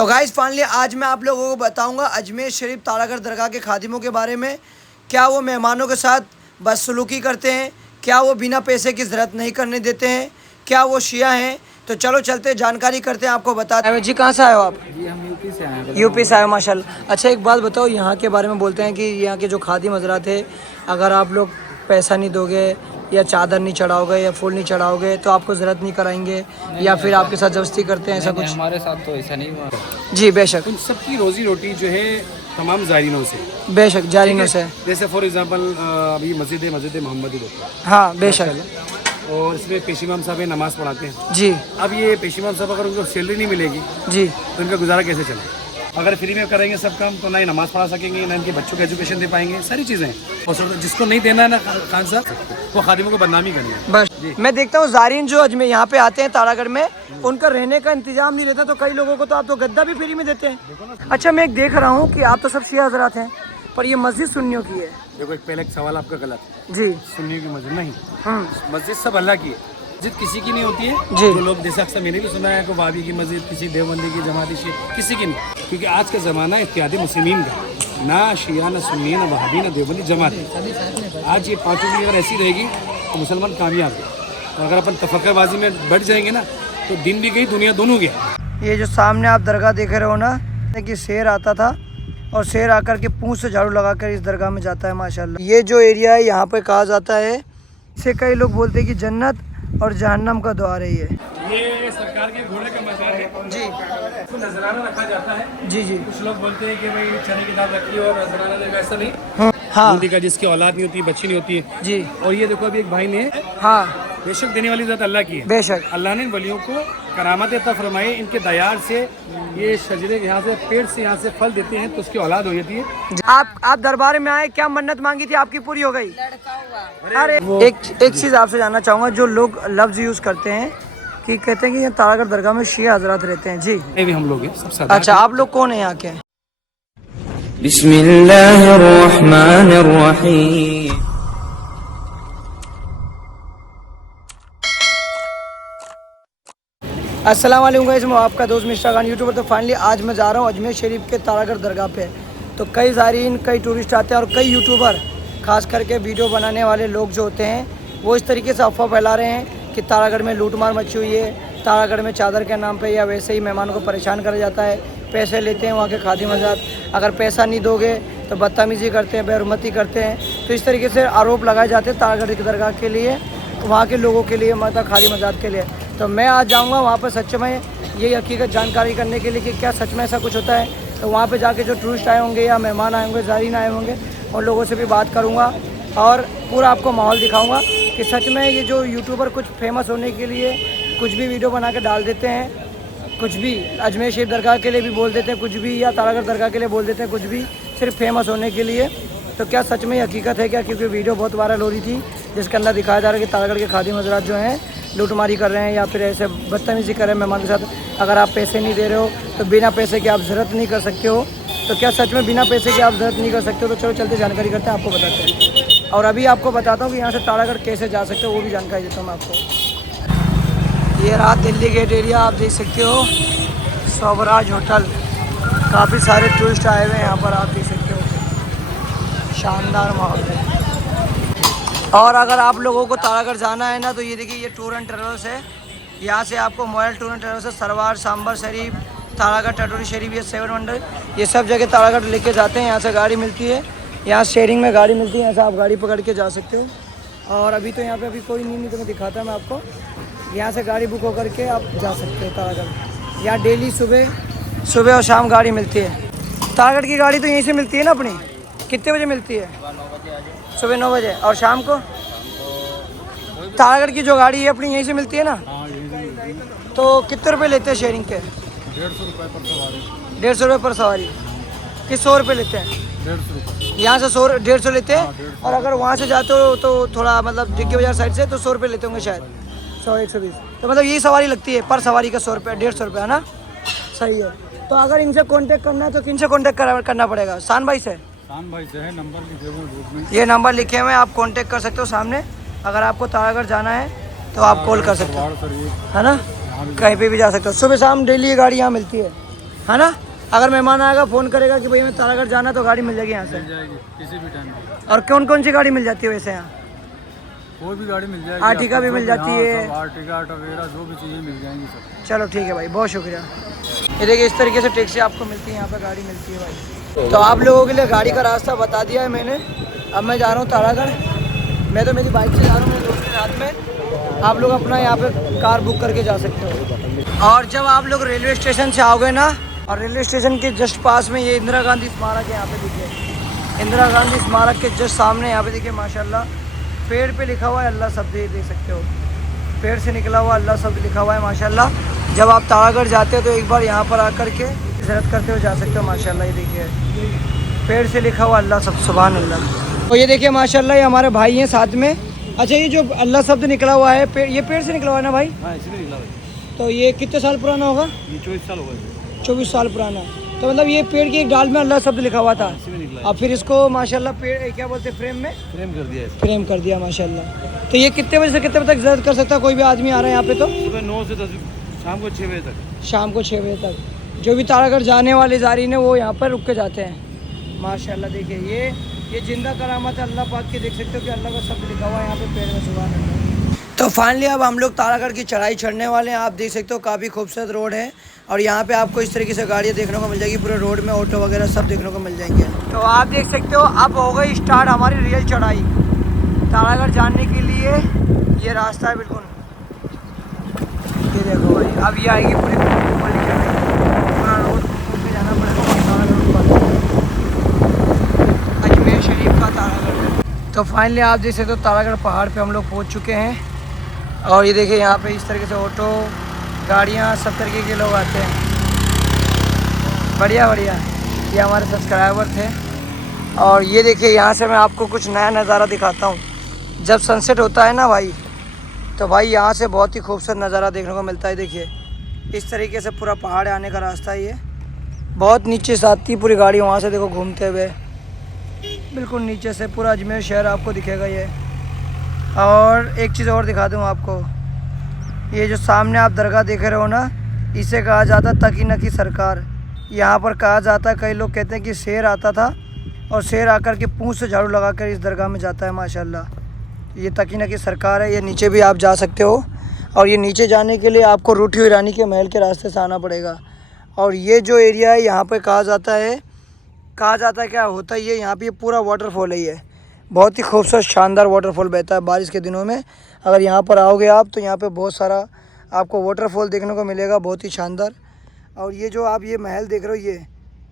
तो guys finally आज मैं आप लोगों को बताऊंगा अजमेर शरीफ तारागढ़ दरगाह के खादिमों के बारे में। क्या वो मेहमानों के साथ बदसलूकी करते हैं, क्या वो बिना पैसे की ज़रूरत नहीं करने देते हैं, क्या वो शिया हैं। तो चलो चलते जानकारी करते हैं, आपको बताते हैं। जी कहाँ से आए हो आप? जी हम यूपी से आए हैं। यूपी से आए हो, माशाल्लाह। अच्छा एक बात बताओ, यहाँ के बारे में बोलते हैं कि यहाँ के जो खादिम हजरात है, अगर आप लोग पैसा नहीं दोगे या चादर नहीं चढ़ाओगे या फूल नहीं चढ़ाओगे तो आपको ज़रूरत नहीं कराएंगे या फिर आपके साथ जबरदस्ती करते हैं, ऐसा कुछ? हमारे साथ तो ऐसा नहीं हुआ जी बेशक, उन सबकी रोजी रोटी जो है तमाम ज़ायरीनों से, बेशक जारिनों से। जैसे फॉर एग्जांपल अभी मस्जिद मोहम्मदी देखो, हाँ बेशक। और इसमें पेश इमाम साहब नमाज़ पढ़ाते हैं। जी अब ये पेश इमाम साहब अगर उनको सैलरी नहीं मिलेगी जी तो इनका गुजारा कैसे चले? अगर फ्री में करेंगे सब काम तो ना ही नमाज़ पढ़ा सकेंगे, ना इनके बच्चों को एजुकेशन दे पाएंगे, सारी चीज़ें। और जिसको नहीं देना है ना खान साहब, वो खादिमों को बदनामी करनी है। बस मैं देखता हूँ ज़ायरीन जो अजमेर यहाँ पे आते हैं तारागढ़ में, उनका रहने का इंतजाम नहीं रहता, तो कई लोगों को तो आप तो गद्दा भी फ्री में देते हैं। अच्छा मैं एक देख रहा हूँ कि आप तो सब शिया हज़रात हैं, पर ये मस्जिद सुन्नियों की है। देखो एक पहले एक सवाल आपका गलत है। जी सुन्नियों की मस्जिद नहीं, हम्म, मस्जिद सब अल्लाह की है, मस्जिद किसी की नहीं होती है। जी। जो लोग जैसे अक्सर मैंने भी सुना है कि वाबी की मस्जिद, किसी देवबंदी की, जमाती शी, किसी की नहीं, क्योंकि आज का ज़माना इत्यादि मुस्लिमीन का, ना शिया ना सुन्नी ना वहाबी ना देवबंदी जमात है। आज ये पाँचों की अगर ऐसी रहेगी तो मुसलमान कामयाब है। और अगर अपन तफक्करबाजी में बढ़ जाएंगे ना तो दिन भी गई दुनिया दोनों गया। ये जो सामने आप दरगाह देख रहे हो ना, कि शेर आता था और शेर आकर के पूंछ से झाड़ू लगाकर इस दरगाह में जाता है, माशाल्लाह। ये जो एरिया है यहाँ पे कहा जाता है, इसे कई लोग बोलते हैं कि जन्नत और जहन्नम का द्वार है। ये सरकार के घोड़े का मजार है जी इसको नजराना रखा जाता है। जी जी कुछ लोग बोलते हैं कि भाई चने की दाल रखी और नजराना दे, वैसा नहीं। हाँ बूंदी का जिसकी औलाद नहीं होती, बच्ची नहीं होती है। जी और ये देखो अभी एक भाई ने, हाँ बेशक देने वाली ज़ात अल्लाह की है। बेशक अल्लाह ने वलियों को करामत अता फरमाई, इनके दयार से ये शजरे यहाँ से पेड़ से यहाँ से फल देते हैं तो उसकी औलाद हो जाती है। आप दरबार में आए, क्या मन्नत मांगी थी, आपकी पूरी हो गई? अरे एक चीज़ आपसे जानना चाहूँगा, जो लोग लफ्ज़ यूज़ करते हैं कि कहते हैं कि यहाँ तारागढ़ दरगाह में शिया हजरात रहते हैं। जी ये भी हम लोग हैं सब सादा। अच्छा आप लोग कौन है यहाँ के? बिस्मिल्लाहिर्रहमानिर्रहीम। अस्सलाम वालेकुम गाइस, मैं आपका दोस्त मिस्टर खान यूट्यूबर। तो फाइनली आज मैं जा रहा हूँ अजमेर शरीफ के तारागढ़ दरगाह पे। तो कई ज़ायरीन, कई टूरिस्ट आते हैं और कई यूट्यूबर, खास करके वीडियो बनाने वाले लोग जो होते हैं, वो इस तरीके से अफवाह फैला रहे हैं कि तारागढ़ में लूटमार मची हुई है, तारागढ़ में चादर के नाम पे या वैसे ही मेहमानों को परेशान करा जाता है, पैसे लेते हैं वहाँ के खादिम हज़रात, अगर पैसा नहीं दोगे तो बदतमीज़ी करते हैं, बेहरमती करते हैं। तो इस तरीके से आरोप लगाए जाते हैं तारागढ़ की दरगाह के लिए, वहाँ के लोगों के लिए, मतलब खादिम हज़रात के लिए। तो मैं आज जाऊँगा वहाँ पर सच में यही हकीकत जानकारी करने के लिए कि क्या सच में ऐसा कुछ होता है। तो वहाँ पे जाके जो टूरिस्ट आए होंगे या मेहमान आए होंगे, ज़ायरीन आए होंगे, उन लोगों से भी बात करूँगा और पूरा आपको माहौल दिखाऊँगा कि सच में ये जो यूट्यूबर कुछ फेमस होने के लिए कुछ भी वीडियो बना के डाल देते हैं, कुछ भी अजमेर शरीफ दरगाह के लिए भी बोल देते हैं कुछ भी, या तारागढ़ दरगाह के लिए बोल देते हैं कुछ भी, सिर्फ फेमस होने के लिए। तो क्या सच में हकीकत है क्या? क्योंकि वीडियो बहुत वायरल हो रही थी जिसके अंदर दिखाया जा रहा है कि तारागढ़ के खादिम हज़रात जो हैं लूटमारी कर रहे हैं या फिर ऐसे बदतमीज़ी कर रहे हैं मेहमान के साथ। अगर आप पैसे नहीं दे रहे हो तो बिना पैसे के आप ज़रूरत नहीं कर सकते हो। तो क्या सच में बिना पैसे के आप ज़रूरत नहीं कर सकते हो? तो चलो चलते जानकारी करते हैं, आपको बताते हैं। और अभी आपको बताता हूँ कि यहाँ से तारागढ़ कैसे जा सकते हो, वो भी जानकारी देता हूँ मैं आपको। ये रहा दिल्ली गेट एरिया, आप देख सकते हो, स्वराज होटल। काफ़ी सारे टूरिस्ट आए हुए हैं यहाँ पर, आप देख सकते हो, शानदार माहौल है। और अगर आप लोगों को तारागढ़ जाना है ना, तो ये देखिए, ये टूर एंड ट्रेवल्स है। यहाँ से आपको मोबाइल टूर एंड ट्रेवल्स से सरवार, सांबर शरीफ, तारागढ़, टटोरी शरीफ, ये 7 वंडर, ये सब जगह तारागढ़ लेके जाते हैं। यहाँ से गाड़ी मिलती है, यहाँ शेयरिंग में गाड़ी मिलती है, यहाँ से आप गाड़ी पकड़ के जा सकते हो। और अभी तो यहाँ पे अभी कोई नहीं तो मैं दिखाता मैं आपको। यहाँ से गाड़ी बुक होकर के आप जा सकते हो तारागढ़। यहाँ डेली सुबह और शाम गाड़ी मिलती है। तारागढ़ की गाड़ी तो यहीं से मिलती है ना अपनी? कितने बजे मिलती है? सुबह 9 बजे। और शाम को तारागढ़ की जो गाड़ी है अपनी यहीं से मिलती है ना? तो कितने रुपए लेते हैं शेयरिंग के? 150 रुपये पर सवारी। 150 रुपये पर सवारी कि 100 रुपये लेते हैं? 150 रुपये। यहाँ से 150 लेते हैं, और अगर वहाँ से जाते हो तो थोड़ा मतलब डिग्गी बाजार साइड से तो 100 रुपये लेते होंगे शायद, 100-120। तो मतलब यही सवारी लगती है पर सवारी का 100 रुपये, 150 रुपये, है ना? सही है। तो अगर इनसे कांटेक्ट करना है तो किन से कांटेक्ट करना पड़ेगा? शान भाई से? शान भाई से है, नंबर लिखे हुए ग्रुप में। ये नंबर लिखे हुए हैं, आप कांटेक्ट कर सकते हो सामने। अगर आपको तारागढ़ जाना है तो आप कॉल कर सकते हो, है ना? कहीं पे भी जा सकते हो। सुबह शाम डेली ये गाड़ी यहाँ मिलती है है ना। अगर मेहमान आएगा फ़ोन करेगा कि भाई हमें तारागढ़ जाना तो गाड़ी मिल जाएगी यहाँ से। मिल जाएगी किसी भी टाइम। और कौन कौन सी गाड़ी मिल जाती है वैसे यहाँ? कोई भी गाड़ी मिल जाएगी। आर्टिका भी मिल जाती है, आर्टिका वगैरह जो भी चीज़ें मिल जाएंगी सब। चलो ठीक है भाई, बहुत शुक्रिया। ये देखिए इस तरीके से टैक्सी आपको मिलती है यहाँ पे, गाड़ी मिलती है भाई। तो आप लोगों के लिए गाड़ी का रास्ता बता दिया है मैंने। अब मैं जा रहा हूँ तारागढ़। मैं तो मेरी बाइक से जा रहा हूँ, मेरे दोस्त के साथ में। आप लोग अपना यहाँ पे कार बुक करके जा सकते हो। और जब आप लोग रेलवे स्टेशन से आओगे ना, और रेलवे स्टेशन के जस्ट पास में ये इंदिरा गांधी स्मारक है, यहाँ पे देखिए इंदिरा गांधी स्मारक के जस्ट सामने यहाँ पे देखिए माशाल्लाह पेड़ पे लिखा हुआ है अल्लाह शब्द, ये देख सकते हो पेड़ से निकला हुआ अल्लाह शब्द लिखा हुआ है माशाल्लाह। जब आप तारागढ़ जाते हो तो एक बार यहाँ पर आकर के ज़ियारत करते हुए जा सकते हो माशाल्लाह। ये देखिए पेड़ से लिखा हुआ अल्लाह शब्द, सुभान अल्लाह। तो ये देखिए माशाल्लाह ये हमारे भाई हैं साथ में। अच्छा ये जो अल्लाह शब्द निकला हुआ है ये पेड़ से निकला हुआ है ना भाई? हाँ इसमें निकला भाई। तो ये कितने साल पुराना होगा? ये 24 साल होगा। 24 साल पुराना। तो मतलब ये पेड़ की एक डाल में अल्लाह शब्द लिखा हुआ था, और फिर इसको माशाल्लाह पेड़ क्या बोलते हैं फ्रेम में फ्रेम कर दिया माशाल्लाह। तो ये कितने बजे से कितने बजे तक ज़ियारत कर सकता है कोई भी आदमी आ रहा है यहाँ पे? तो सुबह 9 से 10, शाम को 6 बजे तक। शाम को 6 बजे तक जो भी तारागढ़ जाने वाले ज़ारीन है वो यहाँ पर रुक के जाते हैं माशाल्लाह। देखिए ये जिंदा करामत है अल्लाह पाक की, देख सकते हो कि अल्लाह का शब्द लिखा हुआ है यहाँ पे पेड़ में, सुभान अल्लाह। तो फाइनली अब हम लोग तारागढ़ की चढ़ाई चढ़ने वाले हैं। आप देख सकते हो काफ़ी खूबसूरत रोड है, और यहाँ पे आपको इस तरीके से गाड़ियाँ देखने को मिल जाएगी पूरे रोड में, ऑटो वगैरह सब देखने को मिल जाएंगे। तो आप देख सकते हो अब हो गई स्टार्ट हमारी रियल चढ़ाई तारागढ़ जाने के लिए। ये रास्ता है बिल्कुल, ये देखो भाई, अब ये आएगी पूरी वाली चढ़ाई, पूरा रोड घूम के जाना पड़ेगा तारागढ़, अजमेर शरीफ का तारागढ़। तो फाइनली आप देख सकते हो तारागढ़ पहाड़ पे हम लोग पहुँच चुके हैं। और ये देखिए यहाँ पे इस तरीके से ऑटो गाड़ियाँ सब तरीके के लोग आते हैं, बढ़िया बढ़िया। ये हमारे सब्सक्राइबर थे। और ये देखिए यहाँ से मैं आपको कुछ नया नज़ारा दिखाता हूँ। जब सनसेट होता है ना भाई, तो भाई यहाँ से बहुत ही खूबसूरत नज़ारा देखने को मिलता है। देखिए इस तरीके से पूरा पहाड़ आने का रास्ता है, ये बहुत नीचे से आती है पूरी गाड़ी, वहाँ से देखो घूमते हुए बिल्कुल नीचे से पूरा अजमेर शहर आपको दिखेगा ये। और एक चीज़ और दिखा दूँ आपको, ये जो सामने आप दरगाह देख रहे हो ना, इसे कहा जाता तकी नकी सरकार। यहाँ पर कहा जाता है, कई लोग कहते हैं कि शेर आता था और शेर आकर के पूंछ से झाड़ू लगा कर इस दरगाह में जाता है माशाल्लाह। ये तकी नकी सरकार है। ये नीचे भी आप जा सकते हो, और ये नीचे जाने के लिए आपको रूठी ईरानी के महल के रास्ते से आना पड़ेगा। और ये जो एरिया है यहाँ पर कहा जाता है क्या होता है, ये यहाँ पर पूरा वाटरफॉल है। ये बहुत ही खूबसूरत शानदार वाटरफॉल बहता है बारिश के दिनों में। अगर यहाँ पर आओगे आप तो यहाँ पे बहुत सारा आपको वाटरफॉल देखने को मिलेगा, बहुत ही शानदार। और ये जो आप ये महल देख रहे हो,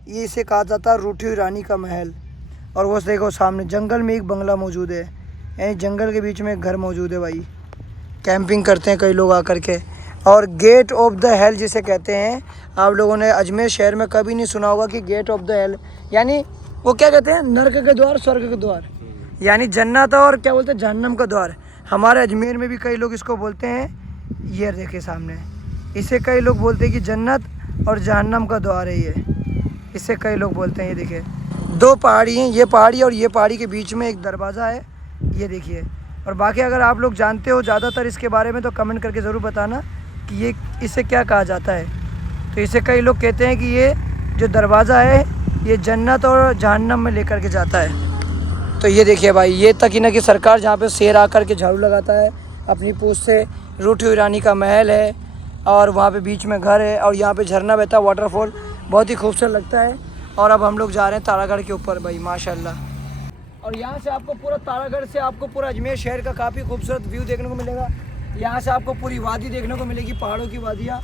ये इसे कहा जाता है रूठी रानी का महल। और वो देखो सामने जंगल में एक बंगला मौजूद है, यानी जंगल के बीच में एक घर मौजूद है भाई। कैंपिंग करते हैं कई लोग आकर के। और गेट ऑफ द हेल जिसे कहते हैं, आप लोगों ने अजमेर शहर में कभी नहीं सुना होगा कि गेट ऑफ द हेल यानी वो क्या कहते हैं, नर्क के द्वार, स्वर्ग के द्वार, यानी जन्नत और क्या बोलते हैं जहन्नम का द्वार। हमारे अजमेर में भी कई लोग इसको बोलते हैं। ये देखे सामने, इसे कई लोग बोलते हैं कि जन्नत और जहन्नम का द्वार है ये, इसे कई लोग बोलते हैं। ये देखिए दो पहाड़ी हैं, ये पहाड़ी और ये पहाड़ी के बीच में एक दरवाज़ा है, ये देखिए। और बाकी अगर आप लोग जानते हो ज़्यादातर इसके बारे में तो कमेंट करके ज़रूर बताना कि ये इसे क्या कहा जाता है। तो इसे कई लोग कहते हैं कि ये जो दरवाज़ा है ये जन्नत और जहन्नम में लेकर के जाता है। तो ये देखिए भाई, ये तकी नकी सरकार जहाँ पे शेर आकर के झाड़ू लगाता है अपनी पूँछ से, रूठी ईरानी का महल है, और वहाँ पे बीच में घर है, और यहाँ पे झरना बहता है, वाटरफॉल बहुत ही खूबसूरत लगता है। और अब हम लोग जा रहे हैं तारागढ़ के ऊपर भाई माशाल्लाह। और यहाँ से आपको पूरा तारागढ़ से आपको पूरा अजमेर शहर का काफ़ी खूबसूरत व्यू देखने को मिलेगा। यहाँ से आपको पूरी वादी देखने को मिलेगी, पहाड़ों की वादियाँ।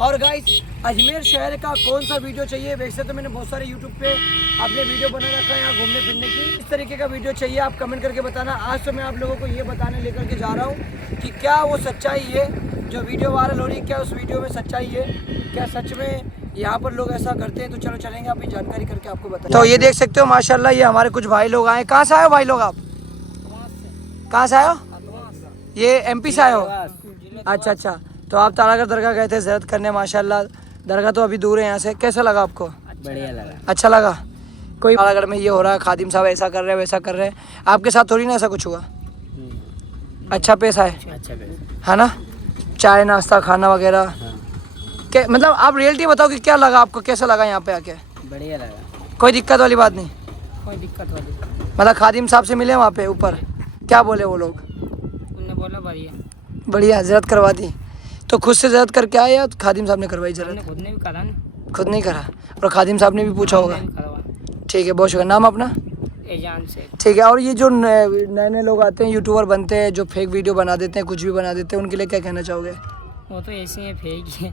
और गाइस अजमेर शहर का कौन सा वीडियो चाहिए, वैसे तो मैंने बहुत सारे यूट्यूब पे अपने वीडियो बना रखा है यहाँ घूमने फिरने की। इस तरीके का वीडियो चाहिए आप कमेंट करके बताना। आज तो मैं आप लोगों को ये बताने लेकर के जा रहा हूँ कि क्या वो सच्चाई है जो वीडियो वायरल हो रही है, क्या उस वीडियो में सच्चाई है, क्या सच में यहाँ पर लोग ऐसा करते हैं। तो चलो चलेंगे अपनी जानकारी करके आपको बताएं। तो ये देख सकते हो माशाल्लाह, ये हमारे कुछ भाई लोग आए। कहाँ से आए हो भाई लोग, आप कहाँ से आए हो? ये MP से आए हो? अच्छा अच्छा। तो आप तारागढ़ दरगाह गए थे ज़ियारत करने माशाल्लाह। दरगाह तो अभी दूर है यहाँ से, कैसा लगा आपको? बढ़िया लगा। अच्छा लगा। कोई तारागढ़ में ये हो रहा है, खादिम साहब ऐसा कर रहे हैं वैसा कर रहे हैं, आपके साथ थोड़ी ना ऐसा कुछ हुआ? अच्छा पेश आए, अच्छा है ना? चाय नाश्ता खाना वगैरह मतलब आप रियलिटी बताओ कि क्या लगा आपको, कैसा लगा यहाँ पे आके? बढ़िया लगा, कोई दिक्कत वाली बात नहीं? कोई दिक्कत वाली मतलब खादिम साहब से मिले वहाँ पे ऊपर, क्या बोले वो लोग? उन्होंने बोला बढ़िया, बढ़िया, ज़रूरत करवा दी। तो खुद से ज़रूरत करके आए या खादिम साहब ने करवाई हमने ज़रूरत? खुद ने भी करा ना, खुद नहीं करा, और खादिम साहब ने भी पूछा होगा। हमने भी करवा ठीक है, बहुत शुक्रिया। नाम अपना? एजान से। ठीक है। और ये जो नए नए लोग आते हैं, यूट्यूबर बनते हैं, जो फेक वीडियो बना देते हैं, कुछ भी बना देते हैं, उनके लिए क्या कहना चाहोगे? वो तो ऐसे ही फेक ही है।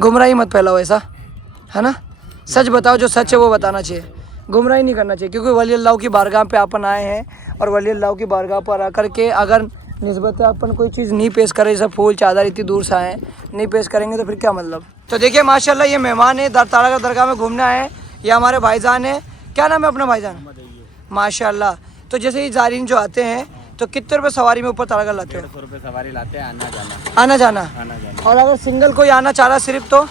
गुमराही मत फैलाओ, ऐसा है ना? सच बताओ, जो सच है वो बताना चाहिए, गुमराही नहीं करना चाहिए। क्योंकि वली अल्लाह की बारगाह पे अपन आए हैं, और वली अल्लाह की बारगाह पर आकर के अगर निस्बत अपन कोई चीज़ नहीं पेश करे, जैसे फूल चादर इतनी दूर से आए नहीं पेश करेंगे तो फिर क्या मतलब? तो देखिए माशाल्लाह ये मेहमान है, तारागढ़ दरगाह में घूमने आए हैं। ये हमारे भाईजान है, क्या नाम है अपना भाईजान? माशाल्लाह। तो जैसे ये ज़ायरीन जो आते हैं तो कितने रुपये सवारी में ऊपर तारागढ़ लाते हो? 150 रुपये सवारी लाते हैं, आना आना जाना। जाना। और अगर सिंगल कोई आना चाह रहा सिर्फ तो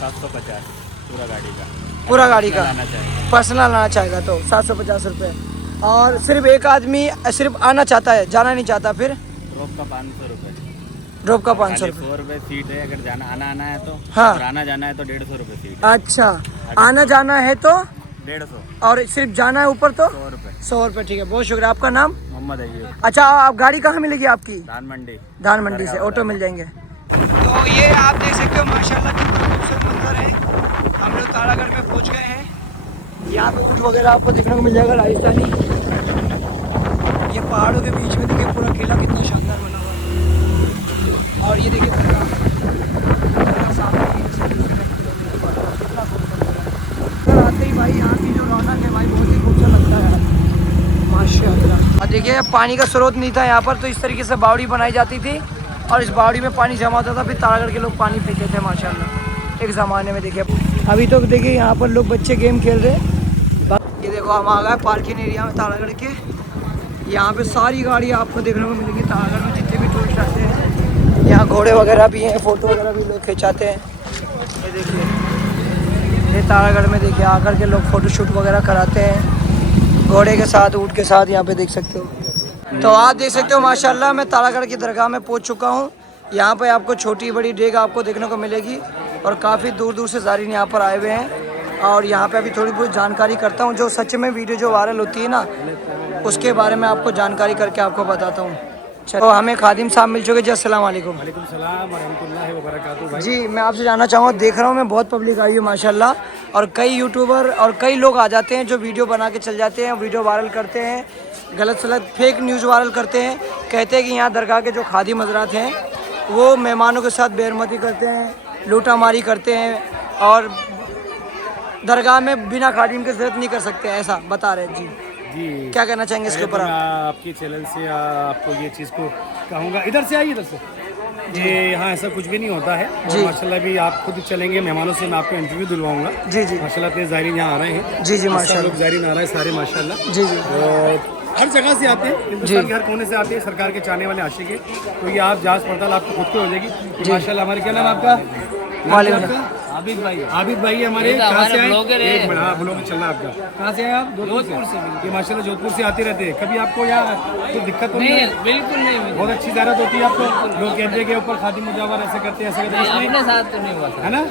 750 पूरा गाड़ी का, पूरा गाड़ी का आना चाहिए। पर्सनल आना चाहेगा तो 750 रुपये। और सिर्फ एक आदमी सिर्फ आना चाहता है, जाना नहीं चाहता, फिर ड्रॉप का 500 रुपये, ड्रॉप का 500 खाली रुपये। 100 रुपये सीट है। अगर जाना आना है तो, हाँ। और आना जाना है तो 150 रुपये सीट है। अच्छा, आना जाना है तो 150, और सिर्फ जाना है ऊपर तो 100 रुपये। 100 रुपये। ठीक है, बहुत शुक्रिया। आपका नाम? मोहम्मद अय्यूब, अच्छा, आप गाड़ी कहाँ मिलेगी आपकी? धान मंडी। धान मंडी से ऑटो मिल जाएंगे। तो ये आप देख सकते हो माशाल्लाह कितना खूबसूरत मंजर है। हम लोग तारागढ़ में पहुंच गए हैं। यहाँ पे ऊँट वगैरह आपको देखने को मिल जाएगा राजस्थानी। ये पहाड़ों के बीच में देखिए पूरा किला कितना शानदार बना हुआ है। और ये देखिए आते ही भाई यहाँ की जो रौनक है भाई बहुत ही खूबसूरत लगता है माशाल्लाह। और देखिए पानी का स्रोत नहीं था यहाँ पर, तो इस तरीके से बावड़ी बनाई जाती थी और इस बावड़ी में पानी जमा होता था, फिर तारागढ़ के लोग पानी पीते थे माशाल्लाह एक ज़माने में। देखिए अभी तो देखिए यहाँ पर लोग बच्चे गेम खेल रहे हैं। ये देखो हम आ गए पार्किंग एरिया में तारागढ़ के। यहाँ पे सारी गाड़ी आपको देखने को मिलेगी तारागढ़ में, जितने भी टूरिस्ट आते हैं। यहाँ घोड़े वगैरह भी हैं, फ़ोटो वगैरह भी लोग खिंचाते हैं। ये देखिए ये तारागढ़ में देखिए आकर के लोग फ़ोटोशूट वगैरह कराते हैं घोड़े के साथ, ऊँट के साथ। यहाँ पे देख सकते हो। तो आप देख सकते हो माशाल्लाह मैं तारागढ़ की दरगाह में पहुँच चुका हूँ। यहाँ पे आपको छोटी बड़ी डेग आपको देखने को मिलेगी और काफ़ी दूर दूर से ज़ायरीन यहाँ पर आए हुए हैं। और यहाँ पे अभी थोड़ी बहुत जानकारी करता हूँ, जो सच में वीडियो जो वायरल होती है ना उसके बारे में आपको जानकारी करके आपको बताता हूँ। चलो हमें खादिम साहब मिल चुके जी, अस्सलाम वालेकुम। वालेकुम सलाम व रहमतुल्लाहि व बरकातुहू। भाई जी मैं आपसे जानना चाहूँगा, देख रहा हूँ मैं बहुत पब्लिक आई है माशाल्लाह, और कई यूट्यूबर और कई लोग आ जाते हैं जो वीडियो बना के चल जाते हैं, वीडियो वायरल करते हैं, गलत सलत फेक न्यूज़ वायरल करते हैं। कहते हैं कि यहाँ दरगाह के जो खादिम हजरात हैं वो मेहमानों के साथ बेरहमती करते हैं, लूटामारी करते हैं और दरगाह में बिना खादिम के ज़रूरत नहीं कर सकते, ऐसा बता रहे हैं। जी जी, क्या कहना चाहेंगे इसके ऊपर मैं आप? आपके चैनल से आपको ये चीज़ को कहूँगा, इधर से आइए, इधर से। जी यहाँ ऐसा कुछ भी नहीं होता है। जी। माशाल्लाह भी आप खुद चलेंगे, मेहमानों से मैं आपको इंटरव्यू दिलवाऊंगा। जी जी माशाल्लाह इतने ज़ायरीन यहाँ आ रहे हैं। जी जी सब माशाल्लाह। लोग ज़ायरीन आ रहे हैं सारे माशाल्लाह। जी जी और हर जगह से आते हैं, हिंदुस्तान के हर कोने से आते हैं, सरकार के चाहने वाले आशिक हैं। तो ये आप जांच पड़ताल आपको खुद को हो जाएगी माशाल्लाह। हमारे क्या नाम है आपका? वालेकुम आबिद भाई। आबिद भाई हमारे कहाँ से आए? एक मिनट, हाँ ब्लॉगर चल रहा है आपका। कहाँ से आए आप? जोधपुर से। ये माशाल्लाह जोधपुर से आते रहते हैं। कभी आपको यहाँ कोई दिक्कत तो नहीं है? बिल्कुल नहीं, बहुत अच्छी ज़्यारत होती है आपको। लोग कहते हैं कि ऊपर खादिम मुजावर ऐसे करते हैं, ऐसे करते हैं, अपने साथ तो नहीं हुआ था। है ना?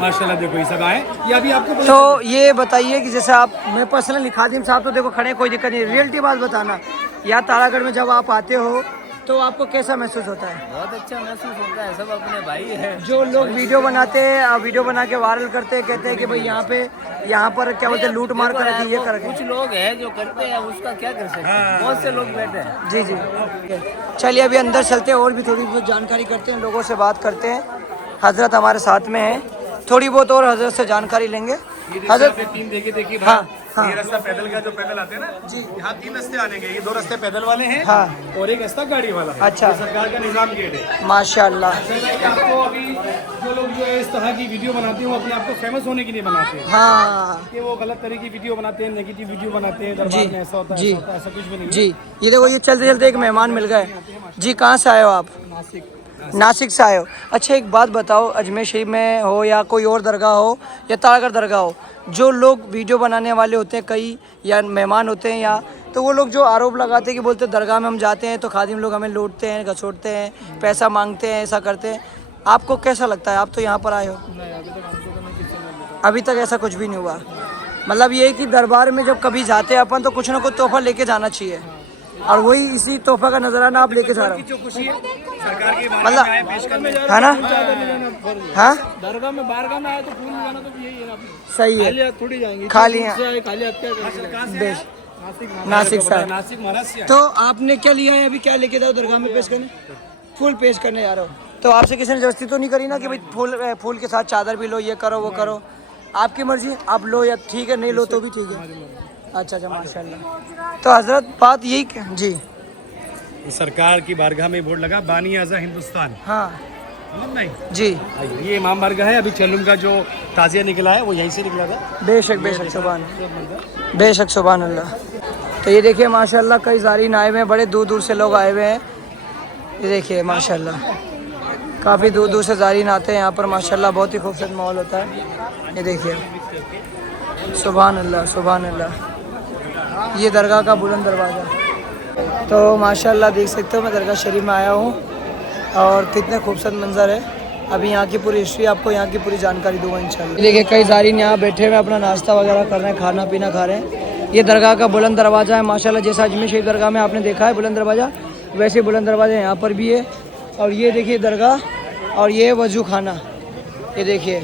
माशाल्लाह देखो ये सब आए, ये अभी आपको पता तो ये बताइए कि जैसे आप, मैं पर्सनली खादिम साहब तो देखो खड़े हैं, कोई दिक्कत नहीं, रियलिटी बात बताना। यहाँ तारागढ़ में जब आप आते हो तो आपको कैसा महसूस होता है? बहुत अच्छा महसूस होता है, सब अपने भाई है। जो लोग वीडियो बनाते हैं, वीडियो बना के वायरल करते हैं, कहते हैं कि भाई यहाँ पर क्या बोलते हैं लूट मार कर रखी, ये कर कुछ लोग हैं जो करते हैं, उसका क्या कर सकते हैं, बहुत से लोग बैठे हैं। जी जी चलिए अभी अंदर चलते हैं और भी थोड़ी बहुत जानकारी करते हैं, लोगों से बात करते हैं। हजरत हमारे साथ में हैं, थोड़ी बहुत और हजरत से जानकारी लेंगे। हजरत तीन देखिए हाँ हाँ ये रास्ता पैदल का, जो पैदल आते हैं ना जी, यहाँ 3 रास्ते आने के, ये 2 रास्ते पैदल वाले हैं हाँ और एक रास्ता गाड़ी वाला है। अच्छा। ये सरकार का निजाम गेट है माशाल्लाह। आपको। अभी जो लोग जो है इस तरह की वीडियो बनाते हैं वो अपने आप को फेमस होने के लिए बनाते हैं, हाँ कि वो गलत तरह की वीडियो बनाते हैं, नेगेटिव वीडियो बनाते हैं, दरबार में ऐसा होता है, जी ऐसा होता है, ऐसा कुछ भी नहीं है। जी ये देखो ये चलते चलते एक मेहमान मिल गए जी। कहाँ से आए हो आप? नासिक से आए हो। अच्छा एक बात बताओ, अजमेर शरीफ में हो या कोई और दरगाह हो या तारागढ़ दरगाह हो, जो लोग वीडियो बनाने वाले होते हैं कई या मेहमान होते हैं या, तो वो लोग जो आरोप लगाते हैं कि बोलते हैं दरगाह में हम जाते हैं तो खादिम लोग हमें लूटते हैं, घसोटते हैं, पैसा मांगते हैं, ऐसा करते हैं, आपको कैसा लगता है? आप तो यहाँ पर आए हो। अभी तक ऐसा कुछ भी नहीं हुआ। मतलब ये कि दरबार में जब कभी जाते हैं अपन तो कुछ ना कुछ तोहफा लेके जाना चाहिए, और वही इसी तोहफा का नजराना आप लेके जा रहे हो। जो खुशी है सरकार के मतलब बारे में पेश करने है ना? हाँ दरगाह में बारगाह में आए तो फूल जाना तो यही है ना, सही है। खाली हाथ थोड़ी जाएंगे। खाली खाली हाथ क्या करेंगे? बेश नासिक साहब। नासिक महाराष्ट्र से तो आपने क्या लिया है? अभी क्या लेके जाओ दरगाह में पेश करने? फूल पेश करने जा रहे हो। तो आपसे किसी ने जबरदस्ती तो नहीं करी ना कि भाई फूल के साथ चादर भी लो, ये करो वो करो? आपकी मर्जी, आप लो या ठीक है, नहीं लो तो भी ठीक है। अच्छा माशाल्लाह। तो हजरत बात यही जी, सरकार की बारगाह में बोर्ड लगा बानी आज़ा हिंदुस्तान। हाँ समझ नहीं जी, ये इमाम बारगाह है। अभी चलूम का जो ताजिया निकला है वो यहीं से निकला था। बेशक सुभान अल्लाह। तो ये देखिए माशाल्लाह कई ज़ारीन आए हुए हैं, बड़े दूर दूर से लोग आए हुए हैं। ये देखिए माशाल्लाह काफ़ी दूर दूर से ज़ारीन आते हैं यहाँ पर माशाल्लाह, बहुत ही खूबसूरत माहौल होता है। ये देखिए सुभान अल्लाह। ये दरगाह का बुलंद दरवाज़ा। तो माशाल्लाह देख सकते हो मैं दरगाह शरीफ में आया हूँ और कितने खूबसूरत मंजर है। अभी यहाँ की पूरी हिस्ट्री, आपको यहाँ की पूरी जानकारी दूंगा इंशाल्लाह। देखिए कई ज़ारीन यहाँ बैठे हुए अपना नाश्ता वगैरह कर रहे हैं, खाना पीना खा रहे हैं। ये दरगाह का बुलंद दरवाज़ा है माशाल्लाह। जैसा अजमेर शरीफ दरगाह में आपने देखा है बुलंद दरवाज़ा, वैसे बुलंद दरवाज़ा यहाँ पर भी है। और ये देखिए दरगाह और ये वज़ू खाना। ये देखिए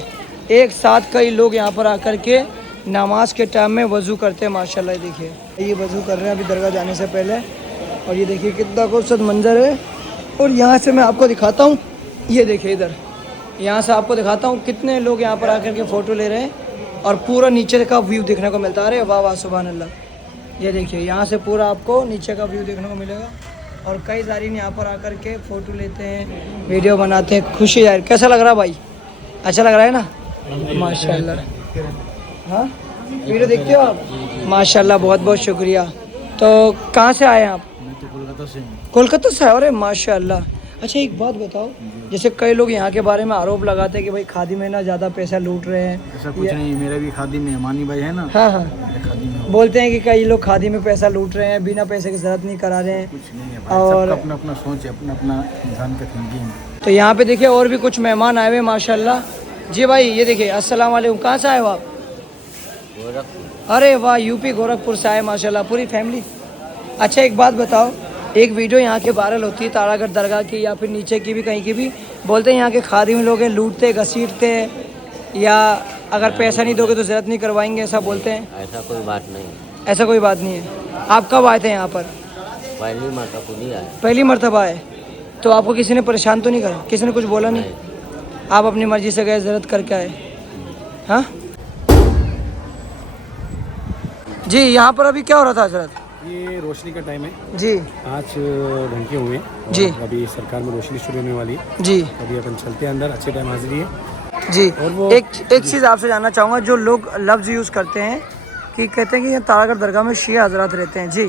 एक साथ कई लोग यहाँ पर आकर के नमाज के टाइम में वज़ू करते हैं माशाल्लाह। ये देखिए ये वज़ू कर रहे हैं अभी दरगाह जाने से पहले। और ये देखिए कितना खूबसूरत मंजर है। और यहाँ से मैं आपको दिखाता हूँ, ये देखिए इधर, यहाँ से आपको दिखाता हूँ कितने लोग यहाँ पर आकर के फ़ोटो ले रहे हैं और पूरा नीचे का व्यू देखने को मिलता है। अरे वाह वाह सुभान अल्लाह। ये देखिए यहाँ से पूरा आपको नीचे का व्यू देखने को मिलेगा और कई ज़ारीन यहाँ पर आकर के फ़ोटो लेते हैं, वीडियो बनाते हैं। खुशी यार, कैसा लग रहा है भाई? अच्छा लग रहा है ना? माशाल्लाह। हाँ वीडियो देखते हो आप? माशाल्लाह, बहुत बहुत शुक्रिया। तो कहाँ से आए हैं आप? कोलकाता से। अरे माशाल्लाह। अच्छा एक बात बताओ, जैसे कई लोग यहाँ के बारे में आरोप लगाते हैं कि भाई खादी में ना ज़्यादा पैसा लूट रहे हैं। ऐसा कुछ नहीं, मेरा भी खादी में हमानी भाई है ना। हाँ हाँ, खादी में बोलते हैं कि कई लोग खादी में पैसा लूट रहे हैं, बिना पैसे की ज़रूरत नहीं करा रहे हैं। कुछ नहीं है भाई, और सबका अपना अपना सोच है, अपना अपना इंसान का थिंकिंग। तो यहाँ पे देखिए और भी कुछ मेहमान आए हुए हैं माशाल्लाह। जी भाई ये देखिए अस्सलाम वालेकुम, कहाँ से आए हो आप? अरे वाह, यूपी गोरखपुर से आए माशाल्लाह, पूरी फैमिली। अच्छा एक बात बताओ, एक वीडियो यहाँ के वायरल होती है तारागढ़ दरगाह की या फिर नीचे की भी कहीं की भी, बोलते हैं यहाँ के खादिम लोग हैं लूटते घसीटते या अगर पैसा नहीं दोगे तो ज़रूरत नहीं करवाएंगे, ऐसा बोलते हैं। ऐसा कोई बात नहीं, ऐसा कोई बात नहीं है। आप कब आए थे यहाँ पर? पहली मरतबा नहीं आया। पहली मरतबा आए। तो आपको किसी ने परेशान तो नहीं करा? किसी ने कुछ बोला नहीं? आप अपनी मर्ज़ी से गए, ज़रूरत करके आए? हाँ जी। यहाँ पर अभी क्या हो रहा था हजरत? ये रोशनी का टाइम है जी। 5 घंटे हुए हैं और जी। अभी सरकार में रोशनी शुरू होने वाली है। जी अभी अपन चलते हैं अंदर, अच्छे टाइम हाजिरी है। जी। और वो एक चीज़ आपसे जानना चाहूँगा, जो लोग लफ्ज़ यूज़ करते हैं कि कहते हैं कि यहाँ तारागढ़ दरगाह में शिया हजरात रहते हैं। जी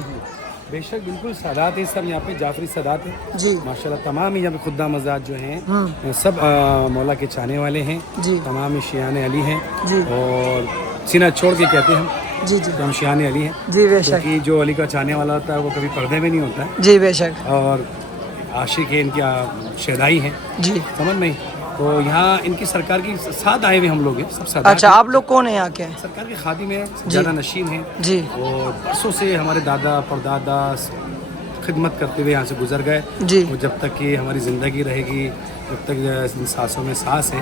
बेशक बिल्कुल सादात है सब यहाँ पे, जाफरी सादात है जी। माशाल्लाह। तमाम ही यहाँ पे खुदा मज़ाद जो हैं सब मौला के चाहने वाले हैं जी तमाम ही शियान अली हैं जी और सीना छोड़ के कहते हैं हम जी जी तो हम शियान अली हैं। जी बेशक। क्योंकि जो अली का चाहने वाला होता है वो कभी पर्दे में नहीं होता है जी बेशक। और आशिक है, इनकी शहदाई हैं, जी। समझ नहीं। तो यहाँ इनकी सरकार की साथ आए हुए हम लोग हैं सब साथ। अच्छा आप लोग कौन है यहाँ के? सरकार के खादी में ज़्यादा नशीन हैं जी और बरसों से हमारे दादा परदादा खिदमत करते हुए यहाँ से गुजर गए। जी और जब तक कि हमारी ज़िंदगी रहेगी, जब तक इन सांसों में सांस है,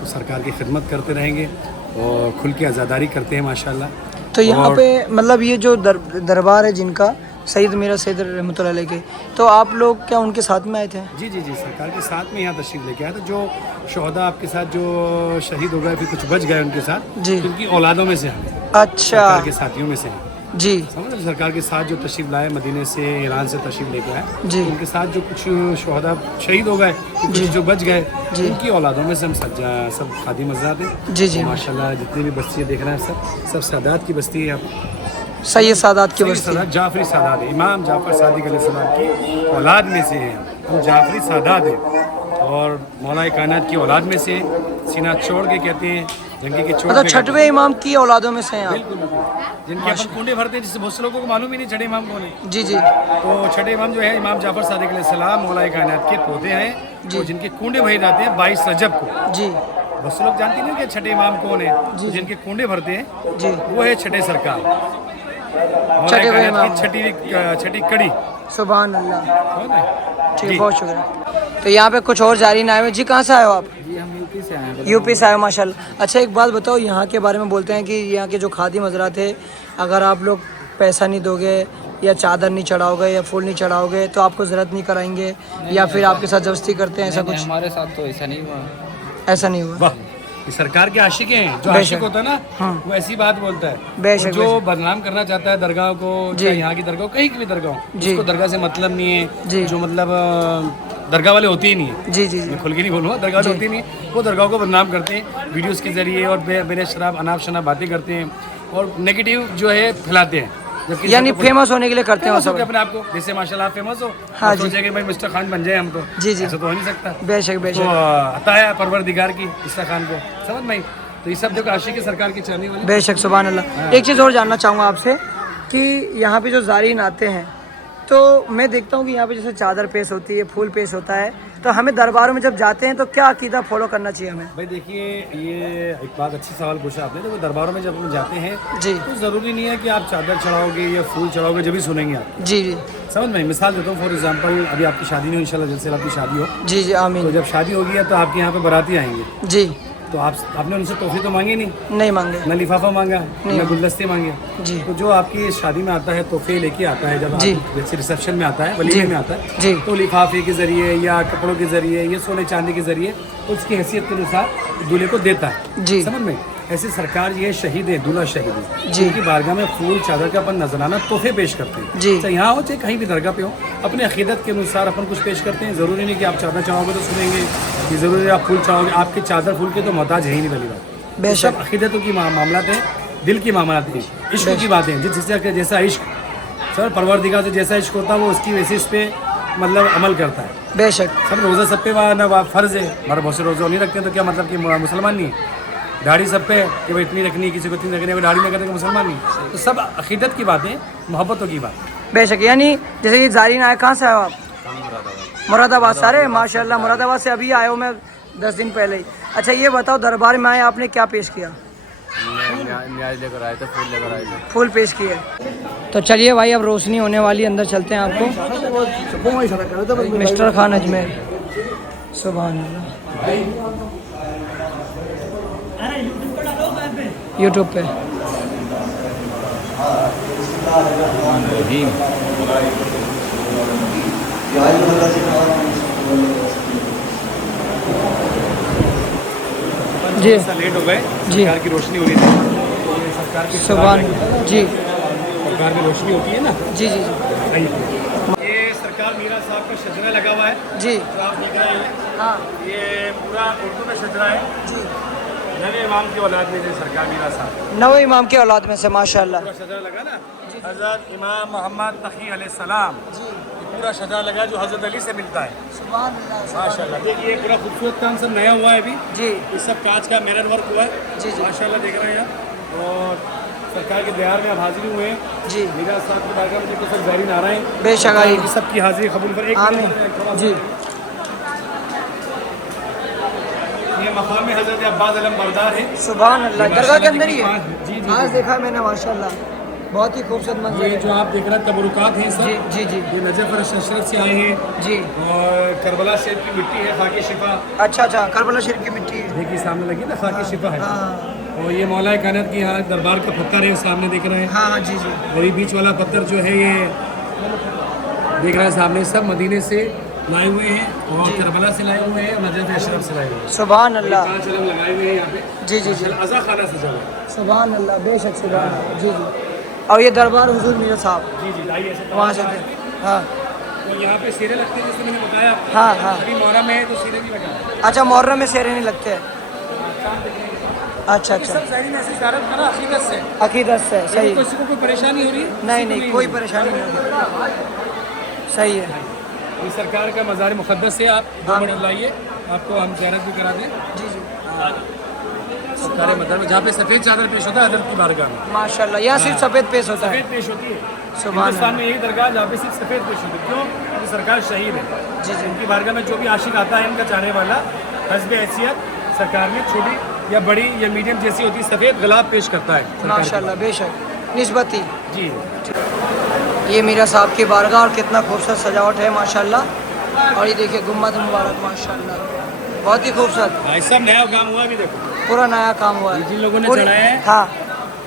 तो सरकार की खिदमत करते रहेंगे और खुल के आज़ादारी करते हैं माशाल्लाह। तो यहाँ और पे मतलब ये जो दरबार है जिनका सईद मीरा सैयद रहमतुल्लाह अलैह के, तो आप लोग क्या उनके साथ में आए थे? जी जी जी, सरकार के साथ में यहाँ तशरीफ़ लेके आया था। जो शहदा आपके साथ जो शहीद हो गए, फिर कुछ बच गए उनके साथ, जी। उनकी औलादों में से हैं, अच्छा सरकार के साथियों में से हैं। जी समझ रहे, सरकार के साथ जो तशरीफ़ लाए मदीने से, ईरान से तशरीफ़ लेके आए, जी। उनके साथ जो कुछ शहदा शहीद हो गए, कुछ जो बच गए, जी। उनकी औलादों में से हम सब खादी मज़ाद हैं। जी जी। माशाल्लाह जितनी भी बस्तियाँ देख रहे हैं सब सादात की बस्ती है यहाँ पर। सैयद सादात की बस्ती। सादात जाफरी सादात है, इमाम जाफर सादिक अलैहिस्सलाम की औलाद में से हैं हम, जाफरी सादात हैं और मौला कायनात की औलाद में से। सीना छोड़ के कहते हैं लंकी की चोट मतलब पे छठवें इमाम की औलादों में से हैं आप? बिल्कुल बिल्कुल। जिनके अपन कुंडे भरते हैं, जिससे बहुत से लोगों को मालूम ही नहीं छठे इमाम कौन है। जी जी तो छठे इमाम जो है इमाम जाफर सादिक अलैहिस्सलाम मौलाए कायनात के पोते हैं, जी। और जिनके कुंडे भरे जाते हैं 22 रजब को। जी बहुत से लोग जानते नहीं कि छठे इमाम कौन है, तो जिनके कुंडे भरते हैं जी वो है छठे सरकार, मौलाए छठे कायनात इमाम। की छठी कड़ी। सुभान अल्लाह। समझ रहे? ठीक जी। है, बहुत शुक्रिया। तो यहाँ पे कुछ और जारीन आए हुए। जी कहाँ से आए हो आप? जी हम यूपी से आए हैं। यूपी से आए हो, माशाल्लाह। अच्छा एक बात बताओ, यहाँ के बारे में बोलते हैं कि यहाँ के जो खादी हज़रात है, अगर आप लोग पैसा नहीं दोगे या चादर नहीं चढ़ाओगे या फूल नहीं चढ़ाओगे तो आपको ज़रूरत नहीं कराएंगे, या फिर आपके साथ जबरदस्ती करते हैं, ऐसा कुछ? हमारे साथ तो ऐसा नहीं हुआ। ऐसा नहीं हुआ। वाह, ये सरकार के आशिक हैं। जो बेशक। आशिक होता है ना, हाँ। वो ऐसी बात बोलता है। बेशक, और जो बेशक। बदनाम करना चाहता है दरगाह को, जी। चाहे यहाँ की दरगाह हो, कहीं की भी दरगाह हो, जी। उसको दरगाह से मतलब नहीं है। जी। जो मतलब दरगाह वाले होते ही नहीं है, जी जी जी मैं खुल के नहीं बोलूँगा, दरगाह वाले होते ही नहीं है, वो दरगाह को बदनाम करते हैं वीडियोस के जरिए, और बेरे शराब अनाप शनाप बातें करते हैं और नेगेटिव जो है फैलाते हैं। जबकि यानी सबको फेमस होने के लिए करते हैं वो फेमस हो सब। के अपने आप को, जैसे माशाल्लाह आप फेमस हो, हाँ और जी। सोचे कि भाई मिस्टर खान बन जाए हम तो। जी जी। ऐसा तो हो नहीं सकता। बेशक तो बेशक। अता है परवरदिगार की इस्सा खान को, समझ में आई? तो ये सब देखो आशिक है सरकार की चाहने वाले। बेशक, सुभान अल्लाह। एक चीज़ और जानना चाहूँगा आपसे कि यहाँ पे जो ज़ारीन आते हैं, तो मैं देखता हूँ कि यहाँ पे जैसे चादर पेश होती है, फूल पेश होता है, तो हमें दरबारों में जब जाते हैं तो क्या अकीदा फॉलो करना चाहिए हमें? भाई देखिए, ये एक बात अच्छी सवाल पूछा आपने। देखो दरबारों में जब हम जाते हैं जी तो ज़रूरी नहीं है कि आप चादर चढ़ाओगे या फूल चढ़ाओगे जब भी सुनेंगे आप। जी जी समझ में? मिसाल देता हूँ, फॉर एग्जांपल अभी आपकी शादी नहीं हुई, इंशाल्लाह जल्द से जल्द आपकी शादी हो, जी जी तो आमीन। जब शादी होगी तो आपके यहाँ पे बाराती आएंगे, जी तो आपने उनसे तोहफे तो मांगे नहीं, नहीं मांगे। न लिफाफा मांगा, न गुलदस्ते मांगे। जी तो जो आपकी शादी में आता है तोहफे लेके आता है, जब जी। आप जैसे रिसेप्शन में आता है, वलीमे में आता है, जी तो लिफाफे के जरिए या कपड़ों के जरिए या सोने चांदी के जरिए उसकी हैसियत के अनुसार दूल्हे को देता है। जी समझ में? ऐसे सरकार ये शहीद है, दूल्हा शहीद है, जी। जिनकी बारगाह में फूल चादर का अपन नजराना तोहफे पेश करते हैं। जी। चाहे यहाँ हो चाहे कहीं भी दरगाह पे हो, अपने अकीदत के अनुसार अपन कुछ पेश करते हैं। ज़रूरी नहीं कि आप चादर चढ़ाओगे तो सुनेंगे, ये ज़रूरी है आप फूल चढ़ाओगे। आपके चादर फूल के तो मोहताज है ही नहीं वाली बात। बेशक। सब अकीदतों की मामलात हैं, दिल की मामलात हैं, इश्क की बातें हैं। जिससे जैसा इश्क सर परवरदिगार से जैसा इश्क होता है वो उसकी बेसिस पे मतलब अमल करता है। बेशक। सब रोज़ा सब पे ना फ़र्ज़ है, हमारे बहुत से रोज़ा नहीं रखते हैं तो क्या मतलब कि मुसलमान नहीं है? दाढ़ी सब पे कि भाई इतनी रखनी, किसी को इतनी रखनी, अगर दाढ़ी नहीं करते तो मुसलमान नहीं। तो सब अकीदत की बातें, मोहब्बतों की बात। बेशक। यानी जैसे ये ज़ारीन आए, कहाँ से आए हो आप? मुरादाबाद। सारे माशाल्लाह मुरादाबाद से अभी आए हो, मैं 10 दिन पहले ही। अच्छा ये बताओ, दरबार में आए आपने क्या पेश किया? न्याज लेकर आए थे, फूल लेकर आए थे। फूल पेश किए। तो चलिए भाई, अब रोशनी होने वाली, अंदर चलते हैं आपको। मिस्टर खान अजमेर, सुभान अल्लाह। यूट्यूब पे जी ऐसा लेट हो गए, जी। सरकार की रोशनी हो रही थी, ये सरकार की सुभान जी सरकार की रोशनी होती है ना। जी जी जी ये सरकार मीरा साहब का शजरा लगा हुआ है, जी जो आप देख रहे हैं। हाँ ये पूरा उर्दू में शजरा है। जी। नवे इमाम की औलाद में से सरकार मीरा साहब नवे इमाम के औलाद में से माशाल्लाह। पूरा शजरा लगा ना, हज़रत इमाम मोहम्मद तकी अलैहिस्सलाम, ये पूरा शजरा लगा जो हज़रत अली से मिलता है। माशाल्लाह देखिए, पूरा खूबसूरत काम सब नया हुआ है अभी। जी ये सब कांच का मिरर वर्क हुआ है। जी जी माशाल्लाह देख रहे हैं आप। और सरकार के दयार में आप हाजिरी हुए हैं। जी मीरा साहब के बारे में देखो सब ज़ाहिरीन आ रहे हैं। बेशक आई। सरकार की सबकी हाजिरी कबूल पर। एक आमीन मिनट, जी। ये मकाम हज़रत अब्बास अलम बरदार है। सुभान अल्लाह। दरगाह के अंदर ही है? जी जी आज देखा मैंने माशाल्लाह, बहुत ही खूबसूरत मंजर ये है। जो आप देख रहे हैं तबरुकात हैं सब। जी जी जी ये नजफ अशरफ से आए हैं जी। और करबला शरीफ की मिट्टी है, खाकी शिफा। अच्छा अच्छा, करबला शरीफ की मिट्टी है। देखिए सामने लगी ना, खाकी शिफा है। हाँ और ये मौलाए कायनात की यहाँ दरबार का पत्थर है, सामने देख रहे हैं। हाँ हाँ जी जी। और ये बीच वाला पत्थर जो है ये देख रहे हैं सामने, सब मदीने से लाए हुए हैं और करबला से लाए हुए हैं और नजफ अशरफ से लाए हुए हैं। सुभान अल्लाह। पांच अलम लगाए हुए हैं यहाँ पे। जी जी जी। अज़ा खाना सजा हुआ है। सुभान अल्लाह, बेशक सुभान अल्लाह। जी जी। और ये दरबार हुजूर मीरा साहब जी जी, आइए ऐसे वहाँ से थे। हाँ तो यहाँ पे सीरे लगते हैं, जैसे मैंने बताया। हाँ हाँ। अभी मोहर्रम में है तो सीरे भी लगा है। अच्छा, मुहर्रम में सेहरे नहीं लगते हैं? अच्छा अच्छा, सब ज़ाहिरी में ऐसे ज़ारत करा अक़ीदत से। अकीदत से सही। किसी को कोई परेशानी हो रही है? नहीं नहीं, कोई परेशानी नहीं होगी। सही है। ये सरकार का मज़ार मुक़द्दस है, आप 2 मिनट लाइए, आपको हम ज़ियारत भी करा दें। जी जी। सारे मदर में जहाँ पे सफ़ेद चादर पेश होता है हज़रत की बारगाह में, माशाल्लाह, यहाँ सिर्फ सफ़ेद पेश होता है। सफ़ेद पेश होती है। सुभान हिंदुस्तान में यही दरगाह जहाँ पे सिर्फ सफ़ेद पेश होती है। क्यों? क्योंकि सरकार शहीद है। जी जी उनकी बारगाह में जो भी आशिक आता है, इनका चाहने वाला, हस्ब हैसियत सरकार में छोटी या बड़ी या मीडियम जैसी होती है, सफ़ेद गुलाब पेश करता है सरकार की। माशाल्लाह, बेशक निस्बती। जी ये मीरा साहब की बारगाह और कितना खूबसूरत सजावट है माशाल्लाह। और ये देखिए गुम्बद मुबारक माशाल्लाह, बहुत ही खूबसूरत, भाई साहब नया काम हुआ अभी देखो, पूरा नया काम हुआ है। जिन लोगों ने पूरी- चढ़ाया है हाँ,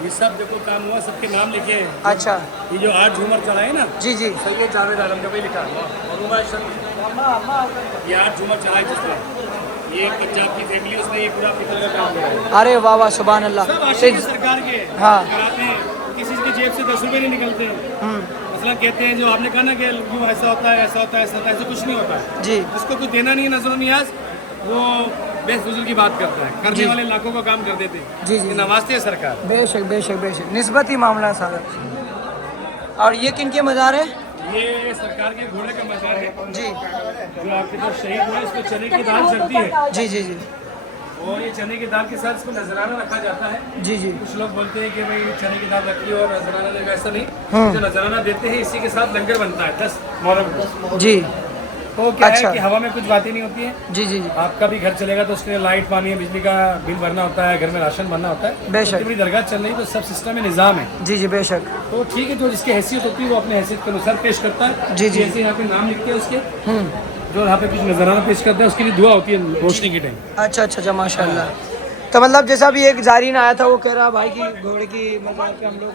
ये सब देखो काम हुआ, सबके नाम लिखे हैं। अच्छा, ये जो 8 झूमर चढ़ाए ना, जी जी सैयद जावेद आलम का भी लिखा है और उमर शर्मा। ये 8 झूमर चढ़ाए जिस तरह, ये पंजाब की फैमिली उसने ये पूरा पितल का काम कराया। अरे वाह वाह, सुभान अल्लाह। सब आशिक सरकार के हाँ। कराते हैं, किसी की जेब से 10 रुपए नहीं निकलते हैं। मसला कहते हैं जो आपने कहा ना कि यूँ ऐसा होता है, ऐसा होता है, ऐसा होता है, ऐसा कुछ नहीं होता है। जी जिसको कुछ देना नहीं है नजर नियाज, वो बेफजूल की बात करता है, करने वाले लाखों का काम कर देते हैं। जी, जी। ये नवाजते हैं सरकार। बेशक बेशक बेशक, निस्बती मामला है सारा। और ये किन के मज़ार है? ये सरकार के घोड़े का मजार है जी जो आपके पास शहीद हुआ, इसको चने की दाल चढ़ती है जी जी जी और ये चने की दाल के साथ इसको नजराना रखा जाता है। जी जी कुछ लोग बोलते हैं कि भाई चने की दाल रखी और नजराना नहीं, वैसा नहीं। जो नजराना देते हैं इसी के साथ लंगर बनता है 10 मुहर्रम को। जी तो क्या अच्छा। है कि हवा में कुछ बातें नहीं होती हैं। जी जी जी आपका भी घर चलेगा तो उसके लिए लाइट, पानी, बिजली का बिल भरना होता है, घर में राशन भरना होता है। बेशक। इतनी बड़ी दरगाह चल रही है तो सब सिस्टम में निज़ाम है। जी जी बेशक। तो ठीक है, जो जिसकी हैसियत होती है वो अपने हैसियत के अनुसार पेश करता है। जी, जी। जैसे यहाँ पे नाम लिखते हैं उसके, जो यहाँ पे कुछ नजराना पेश करते हैं उसके लिए दुआ होती है रोशनी के टाइम। अच्छा अच्छा अच्छा, माशाल्लाह। तो मतलब जैसा अभी एक जारीन आया था, वो कह रहा भाई कि घोड़े की मतलब कि हम लोग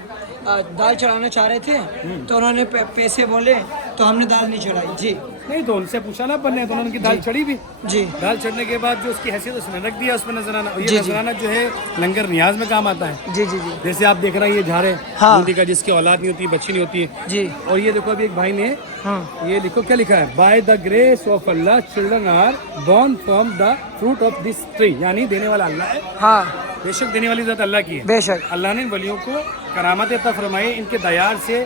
दाल चढ़ाना चाह रहे थे, तो उन्होंने पैसे बोले तो हमने दाल नहीं चढ़ाई। जी नहीं तो उनसे पूछा ना अपन ने, तो उन्होंने उनकी दाल चढ़ी भी। जी दाल चढ़ने के बाद जो उसकी हैसियत उसने रख दिया उसमें नजराना। और जी, ये जी। नजराना जो है लंगर नियाज में काम आता है। जी जी जी जैसे आप देख रहे हैं ये झाड़ है हाँ। बूंदी का, जिसकी औलाद नहीं होती, बच्ची नहीं होती है। जी और ये देखो अभी एक भाई ने हाँ ये लिखो, क्या लिखा है, by the grace of Allah children are born from the fruit of this tree, यानी देने वाला अल्लाह है, हाँ बेशक देने वाली ज़ात अल्लाह की है। बेशक। अल्लाह ने वलियों को करामत अता फरमाई, इनके दयार से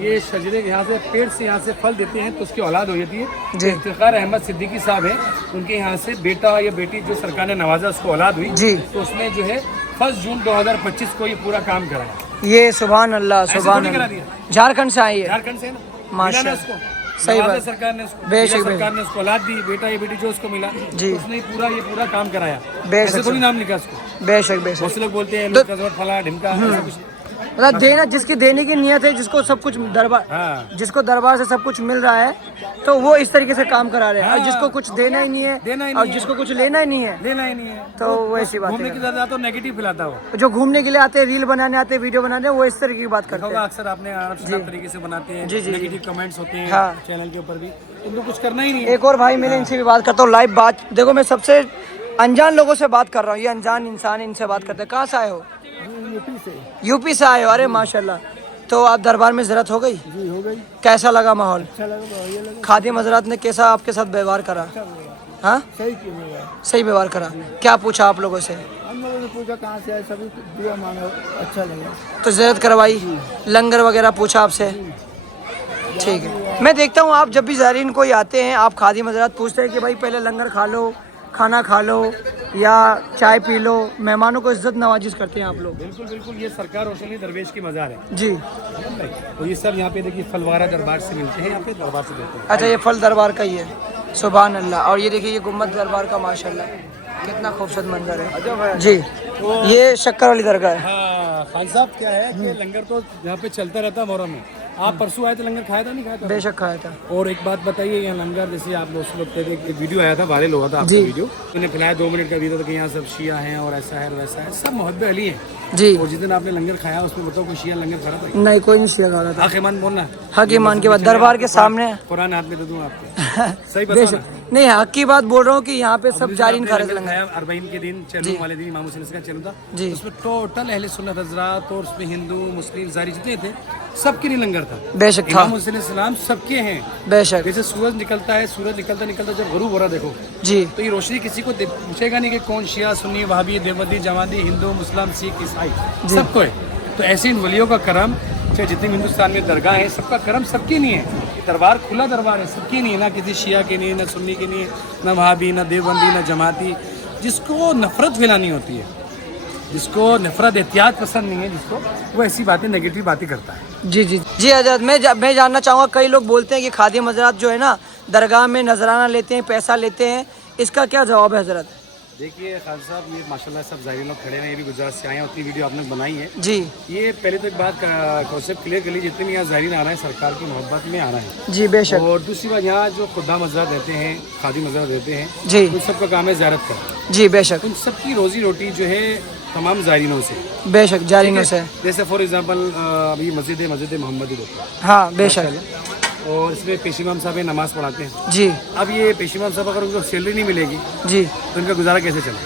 ये शजरे के यहाँ से पेड़ से यहाँ से फल देते हैं तो उसकी औलाद हो जाती है। जी। इफ्तिखार अहमद सिद्दीकी साहब है, उनके यहाँ से बेटा या बेटी जो सरकार ने नवाजा उसको औलाद हुई। जी। तो उसमें जो है 1 जून 2025 को ये पूरा काम कराया। ये सुभान अल्लाह, सुभान थोड़ी करा अल्लाह। झारखंड से आई है झारखंड से ना माशा- मिला ना उसको, सही नवाजा बात। सरकार ने उसको, बेशक, मिला सरकार ने उसको औलाद दी, बेटा या बेटी जो उसको मिला, जी। तो उसने ये पूरा काम कराया। बेशक ऐसे थोड़ी सर। नाम लिखा उसको। बेशक बेशक। बहुत से लोग बोलते हैं कजवट फला ढिमका, ऐसा कुछ नहीं। मतलब देना, जिसकी देने की नियत है, जिसको सब कुछ दरबार, हाँ। जिसको दरबार से सब कुछ मिल रहा है, तो वो इस तरीके से काम करा रहे हैं। और हाँ। जिसको कुछ देना ही नहीं है, देना ही और नहीं है। जिसको कुछ लेना ही नहीं है, लेना ही नहीं है तो वो ऐसी बात घूमने है। की ज्यादा तो नेगेटिव फैलाता हो। जो घूमने के लिए आते हैं, रील बनाने आते हैं, वीडियो बनाने, वो इस तरीके की बात करते होगा हैं। अक्सर आपने अनसुना तरीके से बनाते हैं, जी, जी, नेगेटिव कमेंट्स होते हैं हाँ। चैनल के ऊपर भी, तुमको कुछ करना ही नहीं है। एक और भाई मैंने इनसे भी बात करता हूँ, लाइव बात। देखो मैं सबसे अनजान लोगों से बात कर रहा हूँ, ये अनजान इंसान, इनसे बात करते हैं। कहाँ से आए हो? यूपी से आए हो? अरे माशाल्लाह। तो आप दरबार में ज़रूरत हो गई? जी हो गई। कैसा लगा माहौल? अच्छा लगा, ये लगा खादी मज़रात ने कैसा आपके साथ व्यवहार करा? हाँ, सही किया। सही व्यवहार करा। क्या पूछा आप लोगों से? हम लोगों ने पूछा कहाँ से आए, सभी दुआ मांगो, अच्छा लगा। तो ज़रूरत करवाई, लंगर वगैरह पूछा आपसे? ठीक है। मैं देखता हूँ आप जब भी ज़ायरीन कोई आते हैं, आप खादी मज़रात पूछते हैं कि भाई पहले लंगर खा लो, खाना खा लो या चाय पी लो। मेहमानों को इज्जत नवाजिश करते हैं आप लोग। बिल्कुल बिल्कुल, ये सरकार रोशनी दरवेश की मज़ार है। जी तो ये सब यहाँ पे देखिए फलवारा दरबार से मिलते हैं, यहाँ पे दरबार से देते हैं। अच्छा, ये फल दरबार का ही है, सुभान अल्लाह। और ये देखिए ये गुम्बद दरबार का माशाल्लाह कितना खूबसूरत मंजर है। जी ये शक्कर वाली दरगाह है। हाँ खान साहब, क्या है कि लंगर तो यहाँ पे चलता रहता है मुहर्रम में। आप परसों आए थे, लंगर खाया था नहीं खाया था? बेशक खाया था। और एक बात बताइए, यहाँ लंगर जैसे आप दोस्त लोग थे, एक वीडियो आया था, वायरल हुआ था आपका जी। वीडियो, उन्हें फिलहाल 2 मिनट का वीडियो था कि यहाँ सब शिया हैं और ऐसा है वैसा है, सब मोहब्बे अली हैं। जी और जिस दिन आपने लंगर खाया उसमें बताओ कोई शिया लंगर खा रहा था? नहीं, कोई नहीं शेयर रहा था। हक ईमान बोलना, हक ईमान की बात दरबार के सामने। कुरान हाथ में दे दूँ आपके, सही बता बेशक नहीं, हक की बात बोल रहा हूँ कि यहाँ पे सब जारीन खा रहे थे लंगर। खाया अरबईन के दिन, चलने वाले दिन इमाम हुसैन का चलू था, जी। उसमें टोटल अहले सुन्नत हजरात और उसमें हिंदू मुस्लिम जारी जितने थे सबके लिए लंगर था। बेशक था, इमाम हुसैन सलाम सबके हैं। बेशक। जैसे सूरज निकलता है, सूरज निकलता निकलता जब गुरूब हो रहा देखो, जी तो ये रोशनी किसी को पूछेगा नहीं कि कौन शिया सुन्नी वहाबी देवबंदी जमाती हिंदू मुस्लिम सिख ईसाई, सबको है। तो ऐसे इन वलियों का करम, चाहे जितने हिंदुस्तान में दरगाह है, सबका करम सबके नहीं है। ये दरबार खुला दरबार है, सबके नहीं है, ना किसी शिया के नहीं, ना सुन्नी के नहीं, ना वहाबी, ना देवबंदी, ना जमाती। जिसको नफरत फैलानी होती है जिसको नफरत एहतियात पसंद नहीं है, जिसको वो ऐसी बातें नेगेटिव बातें करता है। जी जी जी हजरत, मैं जानना चाहूँगा, कई लोग बोलते हैं कि खादिम हजरात जो है ना दरगाह में नजराना लेते हैं, पैसा लेते हैं, इसका क्या जवाब है हजरत? देखिए खान साहब, ये माशाल्लाह सब ज़ाहिर लोग खड़े हैं, ये भी गुजरात से आए हैं, उतनी वीडियो आपने बनाई है जी। ये पहले तो एक बात कॉन्सेप्ट क्लियर कर लीजिए, जितने भी यहाँ ज़ाहिरीन आ रहे हैं सरकार की मोहब्बत में आ रहे हैं। जी बेशक। और दूसरी बात, यहाँ जो खुदा हज़रात रहते हैं, खादिम हज़रात रहते हैं, जी उन सबका काम है ज़ियारत करना। जी बेशक। उन सबकी रोजी रोटी जो है तमाम ज़ाहिरीनों से, बेशक जारिनों से। जैसे फॉर एग्जाम्पल अभी मस्जिद मोहम्मदी होती है, हाँ बेशक। और इसमें पेशी इमाम साहब नमाज़ पढ़ाते हैं। जी। अब ये पेशी इमाम साहब अगर उनको सैलरी नहीं मिलेगी जी तो इनका गुजारा कैसे चले?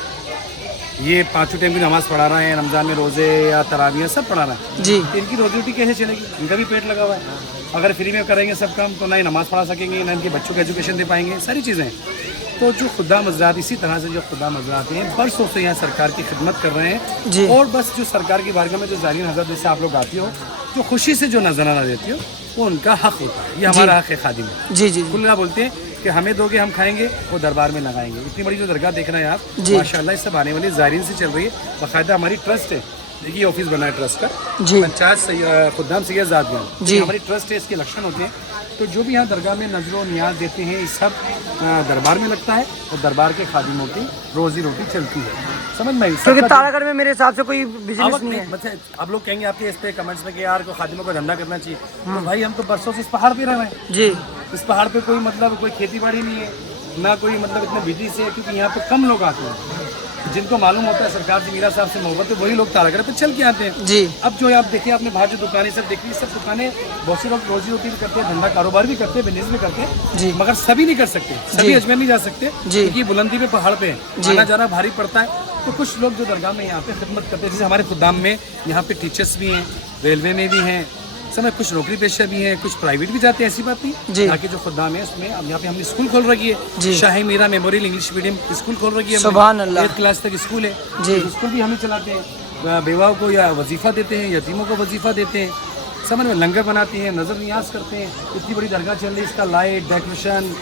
ये 5 टाइम की नमाज़ पढ़ा रहे हैं, रमज़ान में रोज़े या तरावियाँ सब पढ़ा रहे हैं जी। तो इनकी रोजी रोटी कैसे चलेगी? इनका भी पेट लगा हुआ है। अगर फ्री में करेंगे सब काम तो ना ही नमाज़ पढ़ा सकेंगे, ना इनके बच्चों को एजुकेशन दे पाएंगे, सारी चीज़ें। तो जो खुदा मज़रात, इसी तरह से जो खुदा मज़रात हैं बरसों से यहाँ सरकार की खिदमत कर रहे जी। हैं। और बस जो सरकार की बारगाह में जो ज़ाहिरीन हज़रत जैसे आप लोग आती हो, जो खुशी से जो नजराना देती हो, वो उनका हक़ होता है। ये हमारा हक़ है खादिम में। जी जी खुला बोलते हैं कि हमें दोगे हम खाएंगे, वो दरबार में लगाएंगे। इतनी बड़ी जो दरगाह देख रहे हैं आप, जी। माशाल्लाह इस सब आने वाली ज़ाहिरीन से चल रही है। बाकायदा हमारी ट्रस्ट है, देखिए ऑफिस बना है ट्रस्ट का, जी। पंचायत खुदाम सैयद ज़ादगान जी। हमारी ट्रस्ट है, इसके लक्षण होते हैं। तो जो भी यहाँ दरगाह में नजरो नियाज देते हैं, ये सब दरबार में लगता है और दरबार के खादिमों की रोजी रोटी चलती है। समझ में आई? क्योंकि सबका तारागढ़ में मेरे हिसाब से कोई बिजनेस आवक नहीं नहीं है। मतलब आप लोग कहेंगे आपके इस पे कमेंट्स में कि यार को खादिमों का धंधा करना चाहिए, तो भाई हम तो बरसों से इस पहाड़ पे रह रहे हैं। जी इस पहाड़ पे कोई मतलब कोई खेती बाड़ी नहीं है, ना कोई मतलब इतने बिजी से है, क्योंकि यहाँ पे कम लोग आते हैं। जिनको मालूम होता है सरकार से मीरा साहब से मोहब्बत है, वही लोग तारागढ़ पे चल के आते हैं। जी। अब जो है आप देखिए, आपने बाहर जो दुकानें सब देखी, सब दुकानें बहुत से लोग रोजी रोटी भी करते हैं, धंधा कारोबार भी करते हैं, बिजनेस भी करते हैं जी। मगर सभी नहीं कर सकते, सभी अजमेर नहीं जा सकते जी। क्योंकि बुलंदी पे पहाड़ पे जी। आना जाना भारी पड़ता है। तो कुछ लोग जो दरगाह में यहाँ पे खिदमत करते हैं, जैसे हमारे खुदाम में यहाँ पे टीचर्स भी हैं, रेलवे में भी हैं, समय कुछ नौकरी पेशा भी हैं, कुछ प्राइवेट भी जाते हैं, ऐसी बात नहीं। जी। ताकि जो खुदाम है उसमें अब यहाँ पे हमने स्कूल खोल रखी जी। है, Shahi Meera memorial English medium school खोल रखी है। सुभान अल्लाह। 8th क्लास तक स्कूल है जी। तो स्कूल भी हम ही चलाते हैं। बेवाओं को या वजीफ़ा देते हैं, यतीमों को वजीफ़ा देते हैं, समझ में लंगर बनाते हैं, नज़र नियाज करते हैं। इतनी बड़ी दरगाह चल रही है, इसका लाइट डेकोरेशन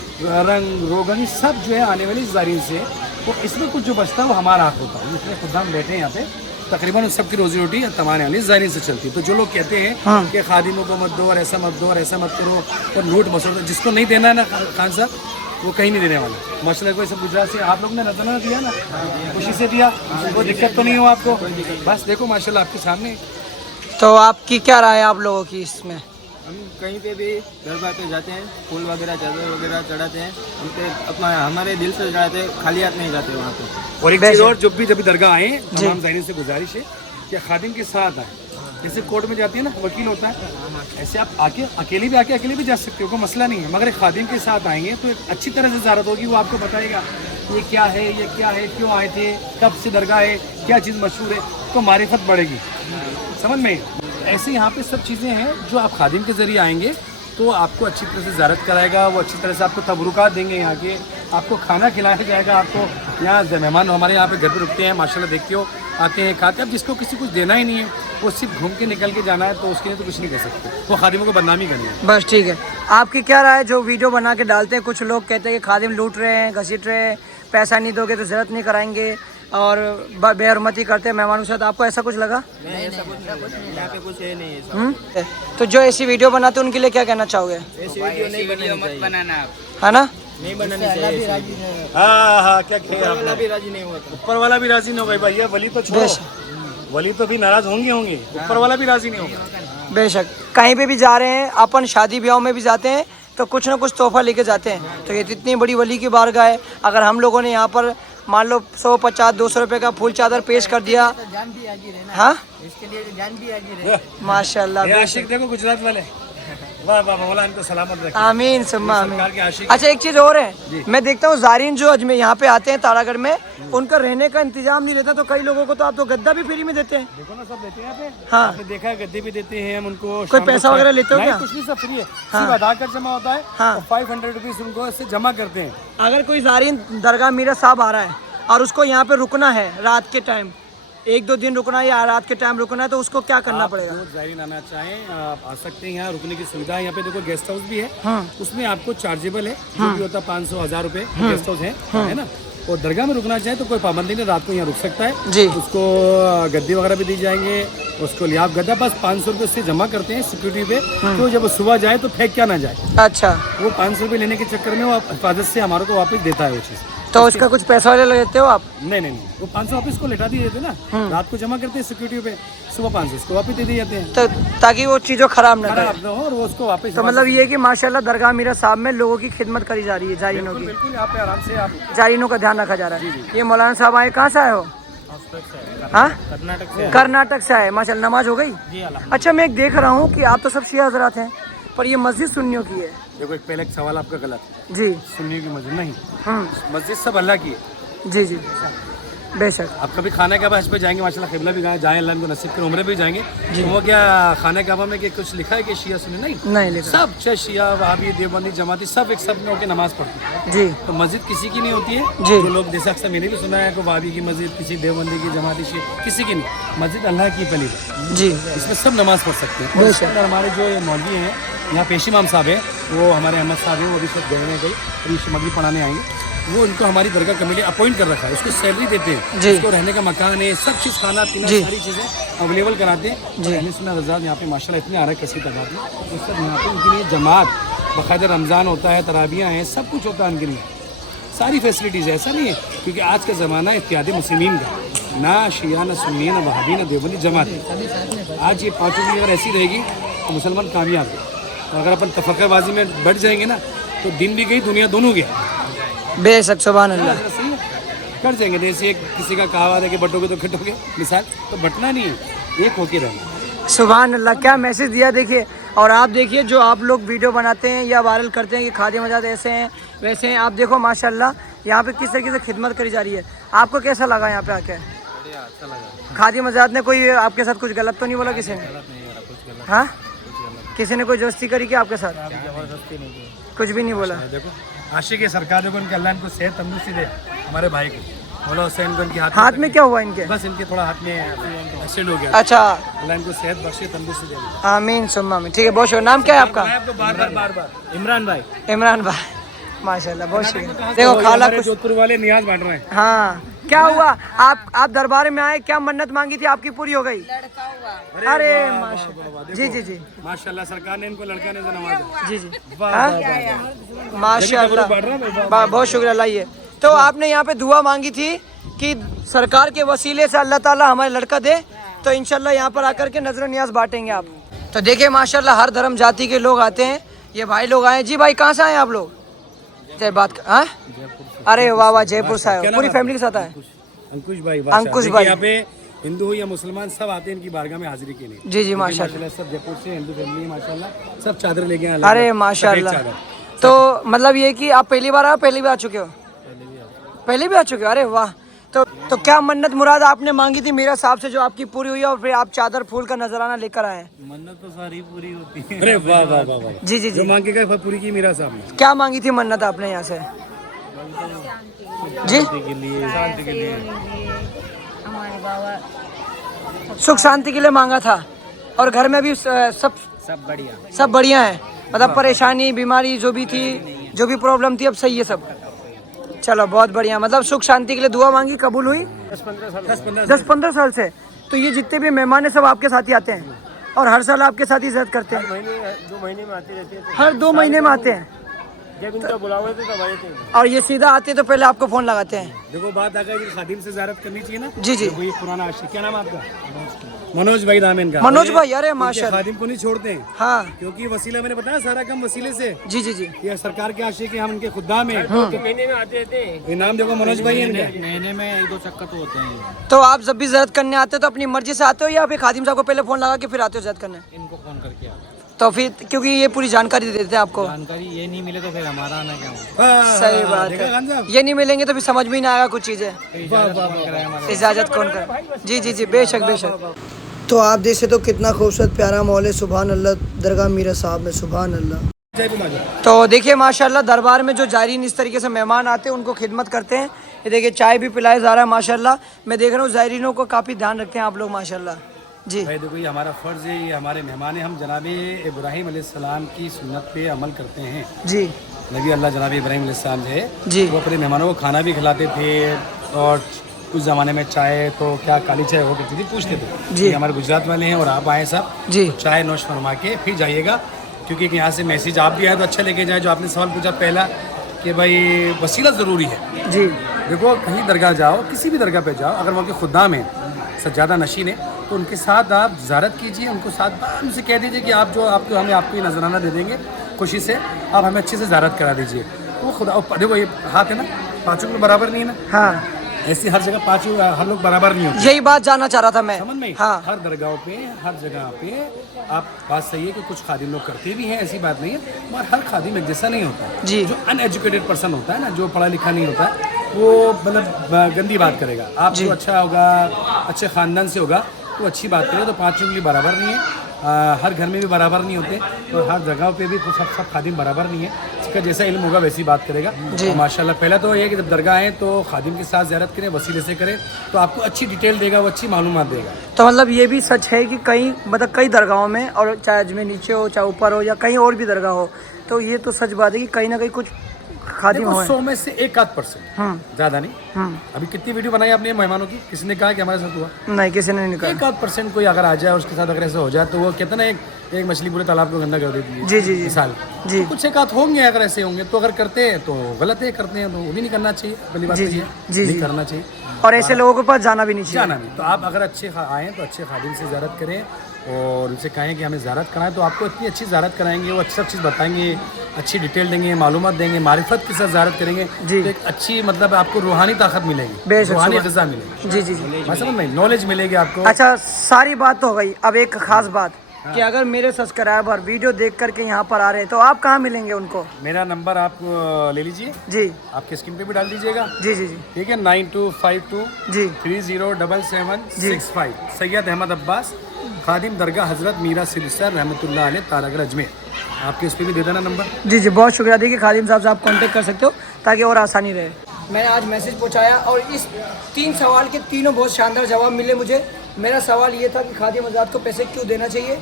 रंग रोगन सब जो है आने वाली ज़ाहिरीन से, तो इसमें कुछ जो बचता है वो हमारा हक होता है। इसलिए खुद हम बैठे हैं यहाँ पे, तकरीबन उन सबकी रोजी रोटी तमाम वाली ज़ाहिरीन से चलती है। तो जो लोग कहते हैं कि खादिमों को मत दो और ऐसा मत दो और ऐसा मत करो और नोट मसोड़, जिसको नहीं देना है ना खान साहब, वो कहीं नहीं देने वाला। माशाल्लाह कोई सब गुजरात से आप लोग ने नजराना दिया ना, खुशी से दिया, कोई दिक्कत तो नहीं हो आपको? बस देखो माशाल्लाह आपके सामने। तो आपकी क्या राय है आप लोगों की इसमें? हम कहीं पे भी दरगाह पे जाते हैं, फूल वगैरह चादर वगैरह चढ़ाते हैं, उनके अपना हमारे दिल से चढ़ाते हैं, खाली हाथ नहीं जाते वहाँ पे। और एक चीज़ और, जब भी दरगाह आए तमाम ज़ाहिरीन से गुजारिश है कि खादिम के साथ आए। जैसे कोर्ट में जाती है ना, वकील होता है, ऐसे आप आके अकेले भी जा सकते हो, कोई मसला नहीं है। मगर एक खादिम के साथ आएंगे तो एक अच्छी तरह से ज़ारत होगी, वो आपको बताएगा ये क्या है, क्यों आए थे, कब से दरगाह है, क्या चीज़ मशहूर है, तो मारिफत बढ़ेगी। समझ में? ऐसे यहाँ पे सब चीज़ें हैं जो आप खादिम के ज़रिए आएंगे तो आपको अच्छी तरह से ज़ारत कराएगा, वो अच्छी तरह से आपको तबरुकात देंगे, यहाँ के आपको खाना खिलाया जाएगा। आपको यहाँ मेहमान हमारे यहाँ पे घर पे रुकते हैं, माशाल्लाह देखते हो, आते हैं खाते हैं। अब जिसको किसी कुछ देना ही नहीं है, वो सिर्फ घूम के निकल के जाना है, तो उसके लिए तो कुछ नहीं कर सकते, वो खादिमों को बदनामी करनी है। बस ठीक है। आपकी क्या राय है जो वीडियो बना के डालते हैं? कुछ लोग कहते हैं कि खादिम लूट रहे हैं, घसीट रहे हैं, पैसा नहीं दोगे तो ज़रूरत नहीं कराएंगे और बेहरमती करते हैं मेहमानों के साथ। आपको ऐसा कुछ लगा? नहीं, ऐसा कुछ नहीं, यहाँ पे कुछ है नहीं ऐसा। तो जो ऐसी वीडियो बनाते हैं उनके लिए क्या कहना चाहोगे? ऐसी वीडियो नहीं बनाना चाहिए, है ना? नहीं बनानी चाहिए। हाँ क्या वाला भी राजी नहीं हुआ था। ऊपर वाला भी राजी नहीं होगा भैया, वली तो छोड़ो, वली तो भी नाराज होंगे, ऊपर वाला भी राजी नहीं होगा। बेशक। कहीं पे भी जा रहे हैं अपन, शादी ब्याह में भी जाते हैं तो कुछ ना कुछ तोहफा लेके जाते हैं। तो ये इतनी बड़ी वली की बारगाह है, अगर हम लोगों ने यहाँ पर मान लो 100, 50, 200 रुपये का फूल चादर पेश कर दिया, जान भी आगे रहे ना, हाँ इसके लिए जान भी आगे रहे। माशाल्लाह। ये आशिक देखो गुजरात वाले, वाह वाह, मौला इनको सलामत रखे। आमीन सुम्मा आमीन। सरकार के आशिक। अच्छा एक चीज़ और है, मैं देखता हूँ ज़ायरीन जो अजमेर यहाँ पे आते हैं तारागढ़ में, उनका रहने का इंतजाम नहीं रहता, तो कई लोगों को तो आप तो गद्दा भी फ्री में देते हैं। देखो ना सब देते हैं यहाँ पे। हाँ। आपने देखा है गद्दे भी देते हैं हम उनको। कोई शाम को पैसा वगैरह लेते हो नहीं, क्या? कुछ नहीं, सब फ्री है। सिर्फ आधार कार्ड जमा होता है, हाँ। और 500 रुपीज़ उनको इससे जमा करते हैं। अगर कोई ज़ायरीन दरगाह मीरा साहब आ रहा है और उसको यहाँ पे रुकना है रात के टाइम, 1-2 दिन रुकना है या रात के टाइम रुकना है, तो उसको क्या करना पड़ेगा? जो ज़ायरीन आना चाहें आप आ सकते हैं, यहाँ रुकने की सुविधा है। यहाँ पे देखो गेस्ट हाउस भी है, हाँ। उसमें आपको चार्जेबल है, जो भी होता है 500-1000 रुपये गेस्ट हाउस है ना। और दरगाह में रुकना चाहे तो कोई पाबंदी नहीं, रात को यहाँ रुक सकता है जी। उसको गद्दी वगैरह भी दी जाएंगे, उसको लियाफ गद्दा बस 500 रुपये उससे जमा करते हैं सिक्योरिटी पे, तो जब वो सुबह जाए तो फेंक क्या ना जाए। अच्छा, वो 500 रुपये लेने के चक्कर में वो हिफाजत से हमारे को वापस देता है वो चीज़। तो उसका कुछ पैसा वाले लेते हो आप? नहीं, वो 500 वापस को लेटा दिए थे ना, रात को जमा करते हैं सिक्योरिटी पे, सुबह 500 उसको वापस दे दिए जाते हैं, तो ताकि वो चीज़ों खराब ना खराब करे। ना हो और वो उसको वापस। तो मतलब ये है कि माशाल्लाह दरगाह मीरा साहब में लोगों की खिदमत करी जा रही है, जायरीनों की, बिल्कुल यहाँ पे आराम से आप जायरीनों का ध्यान रखा जा रहा है। ये मौलाना साहब आए, कहाँ से आए हो? हाँ, कर्नाटक से आए। माशाल्लाह, नमाज हो गई? अच्छा, मैं एक देख रहा हूँ कि आप तो सब शिया हजरात हैं, पर ये मस्जिद सुन्नियों की है। देखो, एक पहले एक सवाल आपका गलत है, जी। सुन्नी की मस्जिद नहीं, मस्जिद सब अल्लाह की है। जी जी, बेशक। आप कभी खाना काबा हज पे जाएंगे, माशाल्लाह क़िबला भी जाएं, अल्लाह को नसीब करे, उम्र भी जाएंगे, तो वो क्या खाना काबा में कि कुछ लिखा है कि शिया सुन्नी? नहीं लिखा। सब चाहे शिया वहाबी देवबंदी जमाती सब एक सब में होकर नमाज पढ़ते हैं। जी। तो मस्जिद किसी की नहीं होती है। जी। जो लोग जैसे अक्सर मैंने भी सुना है कि वहाबी की मस्जिद, किसी देवबंदी की जमाती किसी की नहीं, मस्जिद अल्लाह की पली है जी, इसमें सब नमाज पढ़ सकते हैं। और इसके अंदर हमारे जो मौलवी हैं यहाँ पेशी इमाम साहब है, वो हमारे अहमद साहब हैं, वो अभी सब गए हैं कहीं मगरिब पढ़ाने आएंगे, वो उनको हमारी दरगाह कमेटी अपॉइंट कर रखा है, उसको सैलरी देते हैं, जी। उसको रहने का मकान है, सब चीज़ खाना पीना सारी चीज़ें अवेलेबल कराते हैं। जी। हमने सुना रज़ाक यहाँ पे माशाल्लाह इतने आ रहा है किसी तादाद में, तो सब यहाँ पे उनके लिए जमात बाकायदा रमज़ान होता है, तराबियाँ हैं, सब कुछ होता है उनके लिए, सारी फैसिलिटीज़ है। ऐसा नहीं है क्योंकि आज का ज़माना इत्यादि मुस्लिमीन का, ना शिया ना सुन्नी ना वहाबी ना देवबंदी जमात है। आज ये पाँचों की अगर ऐसी रहेगी तो मुसलमान कामयाब है। तो अगर अपन तफक्करबाजी में बढ़ जाएंगे ना तो दिन भी गई दुनिया दोनों गए। बेशक, सुभान अल्लाह। सही है, कर जाएंगे। जैसे एक किसी का कहावत है कि बटोगे तो खटोगे, मिसाल, तो बटना नहीं है, एक होके रहना। सुभान अल्लाह, क्या मैसेज दिया। देखिए, और आप देखिए जो आप लोग वीडियो बनाते हैं या वायरल करते हैं कि खादिम आज़ाद ऐसे हैं वैसे हैं, आप देखो माशाल्लाह यहाँ पे किस तरीके से खिदमत करी जा रही है। आपको कैसा लगा यहाँ पे आके? अच्छा लगा। खादिम आज़ाद ने कोई आपके साथ कुछ गलत तो नहीं बोला किसी ने? हाँ, किसी ने कोई दोस्ती करी क्या आपके साथ? जबरदस्ती नहीं की। कुछ भी नहीं बोला। देखो आशिक है सरकार, देखो उनके अल्लाह इनको सेहत तंदुरुस्ती दे, हमारे भाई को मौला हुसैन को उनके हाथ में क्या हुआ इनके? बस इनके थोड़ा हाथ में एक्सीडेंट हो गया। अच्छा, अल्लाह इनको सेहत बख्शे, तंदुरुस्ती दे। आमीन सुम्मा आमीन। ठीक है, बहुत शुक्रिया। नाम क्या है आपका? आपको बार इमरान भाई। इमरान भाई, माशाल्लाह, बहुत शुक्रिया। देखो खाला कुछ, जोधपुर वाले नियाज बांट रहे हैं। हाँ, क्या हुआ? आप दरबार में आए, क्या मन्नत मांगी थी आपकी पूरी हो गई? अरे माशाल्लाह, जी जी जी, माशाल्लाह सरकार ने इनको लड़का ने नवाजा। जी जी, माशाल्लाह, बहुत शुक्रिया। लाइए, तो आपने यहाँ पे दुआ मांगी थी कि सरकार के वसीले से अल्लाह ताला हमारे लड़का दे, तो इंशाल्लाह यहाँ पर आकर के नजर नियाज बांटेंगे आप। तो देखिए माशाल्लाह हर धर्म जाति के लोग आते हैं। ये भाई लोग आए। जी भाई, कहाँ से आए आप लोग? जय बात। हाँ, अरे वाह वाह, जयपुर से आए, पूरी फैमिली के साथ आए? अंकुश भाई। अंकुश भाई, यहाँ पे हिंदू हो या मुसलमान सब आते हैं इनकी बारगाह में हाजिरी के लिए। जी जी, माशाल्लाह। सब जयपुर से हिंदू फैमिली माशाल्लाह, सब चादर लेके आए। अरे माशाल्लाह। तो मतलब ये कि आप पहली बार आए, पहली बार आ चुके हो? पहले भी आ चुके हो? अरे वाह। तो क्या मन्नत मुराद आपने मांगी थी मेरे हिसाब से जो आपकी पूरी हुई है, और फिर आप चादर फूल का नजराना लेकर आए? मन्नत तो सारी पूरी होती है। अरे वाह वाह वाह वाह। जी जी जो जी, मांग के गए पूरी की मेरा सामने। क्या मांगी थी मन्नत आपने यहाँ से? जी, शांति के लिए। सुख शांति के लिए मांगा था, और घर में भी सब बढ़िया है, मतलब परेशानी बीमारी जो भी थी, जो भी प्रॉब्लम थी, अब सही है सब। चलो बहुत बढ़िया, मतलब सुख शांति के लिए दुआ मांगी, कबूल हुई। 10-15 साल से। तो ये जितने भी मेहमान हैं सब आपके साथ ही आते हैं, और हर साल आपके साथ ही इज्जत करते हैं? 2 महीने में आती रहती है। हर 2 महीने में आते हैं? जब इनका बुलावे थे तब आए थे। और ये सीधा आते तो पहले आपको फोन लगाते हैं? देखो बात आ गई खादिम से ज़ियारत करनी चाहिए ना। जी जी, वही पुराना आशिक। क्या नाम है आपका? मनोज भाई नाम है इनका। मनोज भाई, अरे माशाल्लाह। खादिम को नहीं छोड़ते हैं। हाँ, क्योंकि वसीला मैंने बताया सारा काम वसीले से। जी जी जी, ये सरकार के आशिक है, हम इनके खुदा में। महीने में आते थे। ये नाम देखो मनोज भाई है इनका। महीने में 1-2 चक्कर तो होते हैं। तो आप जब भी ज़ियारत करने आते हो तो अपनी मर्जी से आते हो या फिर खादिम साहब को पहले फ़ोन लगा के फिर आते हो ज़ियारत करने? इनको फोन करके आओ। तो फिर क्योंकि ये पूरी जानकारी देते हैं आपको। जानकारी ये नहीं मिले तो फिर हमारा आना क्या होगा। सही बात है, ये नहीं मिलेंगे तो फिर समझ में ही ना आएगा कुछ चीज़ें। इजाज़त कौन करे? जी जी जी, बेशक बेशक। तो आप देखे तो कितना खूबसूरत प्यारा माहौल है। सुभान अल्लाह, दरगाह मीरा साहब में, सुभान अल्लाह। तो देखिए माशाल्लाह दरबार में जो जायरीन इस तरीके से मेहमान आते हैं उनको खिदमत करते हैं। ये देखिए चाय भी पिलाया जा रहा है माशाल्लाह। मैं देख रहा हूँ जायरीनों को काफ़ी ध्यान रखते हैं आप लोग माशाल्लाह। जी भाई देखो, ये हमारा फ़र्ज़ है, ये हमारे मेहमान हैं, हम जनाब इब्राहीम अलैहिस्सलाम की सुन्नत पे अमल करते हैं। जी, नबी अल्लाह जनाब इब्राहिम अलैहिस्सलाम थे, जी। वो अपने मेहमानों को खाना भी खिलाते थे और उस ज़माने में चाय तो क्या काली चाय हो करती थी, पूछते थे जी। कि हमारे गुजरात वाले हैं और आप आए सब, जी। तो चाय नोश फरमा के फिर जाइएगा, क्योंकि यहाँ से मैसेज आप भी आए तो अच्छा लेके जाए। जो आपने सवाल पूछा पहला कि भाई वसीला ज़रूरी है। जी देखो कहीं दरगाह जाओ, किसी भी दरगाह पे जाओ, अगर वहाँ के खुदाम हैं, सज्जादा नशीन है, तो उनके साथ आप ज़ियारत कीजिए, उनको साथ उनसे कह दीजिए कि आप जो आपको हमें आपको ये नजराना दे देंगे, खुशी से आप हमें अच्छे से ज़ियारत करा दीजिए। तो वो खुदा देखो ये हाथ है ना, पाँचों में बराबर नहीं है ना, हाँ, ऐसी हर जगह पाँचों हर लोग बराबर नहीं होते, यही बात जानना चाह रहा था मैं। समझ में? हाँ, हर दरगाहों पे हर जगह पे आप बात सही है कि कुछ खादिम लोग करते भी हैं, ऐसी बात नहीं है, मगर हर खादिम एक जैसा नहीं होता है। जी। जो अनएजुकेटेड पर्सन होता है ना, जो पढ़ा लिखा नहीं होता है, वो मतलब गंदी बात करेगा। आप जो अच्छा होगा, अच्छे ख़ानदान से होगा, तो अच्छी बात करेगा। तो पाँच उंगली बराबर नहीं है, हर घर में भी बराबर नहीं होते, और हर जगह पे भी सब खादिम बराबर नहीं है। इसका जैसा इल्म होगा वैसी बात करेगा। तो माशाल्लाह पहला तो ये कि जब दरगाह आए तो खादिम के साथ ज़ियारत करें, वसीले से करें, तो आपको अच्छी डिटेल देगा, वो अच्छी मालूमात देगा। तो मतलब ये भी सच है कि कई दरगाहों में, और चाहे अजमेर नीचे हो, चाहे ऊपर हो, या कहीं और भी दरगाह हो, तो ये तो सच बात है कि कहीं ना कहीं कुछ खादिम हो। 100 में से 1-8%, ज़्यादा नहीं। अभी कितनी वीडियो बनाई आपने मेहमानों की, किसने कहा कि हमारे साथ हुआ? नहीं, किसी ने नहीं कहा। 1-8% कोई अगर आ जाए और उसके साथ अगर ऐसा हो जाए, तो वो कहते ना एक मछली पूरे तालाब को गंदा कर देती है। जी जी जी मिसाल जी। तो कुछ एक आध होंगे, अगर ऐसे होंगे तो अगर करते हैं तो गलत है, करते हैं तो वो भी नहीं करना चाहिए, पहली बात जी तो जी ये जी नहीं जी। करना चाहिए। और ऐसे लोगों के पास जाना भी नहीं चाहिए। जाना नहीं, तो आप अगर अच्छे आएँ तो अच्छे खादिम से ज़ियारत करें और उनसे कहें कि हमें ज़ियारत कराएं, तो आपको इतनी अच्छी ज़ियारत कराएंगे, वो सब चीज़ बताएंगे, अच्छी डिटेल देंगे, मालूमात देंगे, मारिफत के साथ ज़ियारत करेंगे, जी। तो एक अच्छी मतलब आपको रूहानी ताकत मिलेगी, बेशक, रूहानी सुभान। ग़िज़ा मिलेगी। जी जी जी। मैं समझ में नॉलेज मिलेगी आपको। अच्छा, सारी बात तो हो गई। अब एक खास बात कि अगर मेरे सब्सक्राइबर वीडियो देख करके यहाँ पर आ रहे हैं, तो आप कहाँ मिलेंगे उनको? मेरा नंबर आप ले लीजिए, जी आपके स्क्रीन पे भी डाल दीजिएगा, जी जी जी ठीक है? 9252 जी 307765। सैयद अहमद अब्बास, खादिम दरगाह हज़रत मीरा सिलसिला रहमतुल्लाह अलैह, तारागढ़ अजमेर। आपके इस पर भी दे देना नंबर। जी जी, बहुत शुक्रिया। देखिए खादिम साहब से आप कांटेक्ट कर सकते हो ताकि और आसानी रहे। मैंने आज मैसेज पहुंचाया और इस 3 सवाल के तीनों बहुत शानदार जवाब मिले मुझे। मेरा सवाल ये था कि खादिम हज़रात को पैसे क्यों देना चाहिए,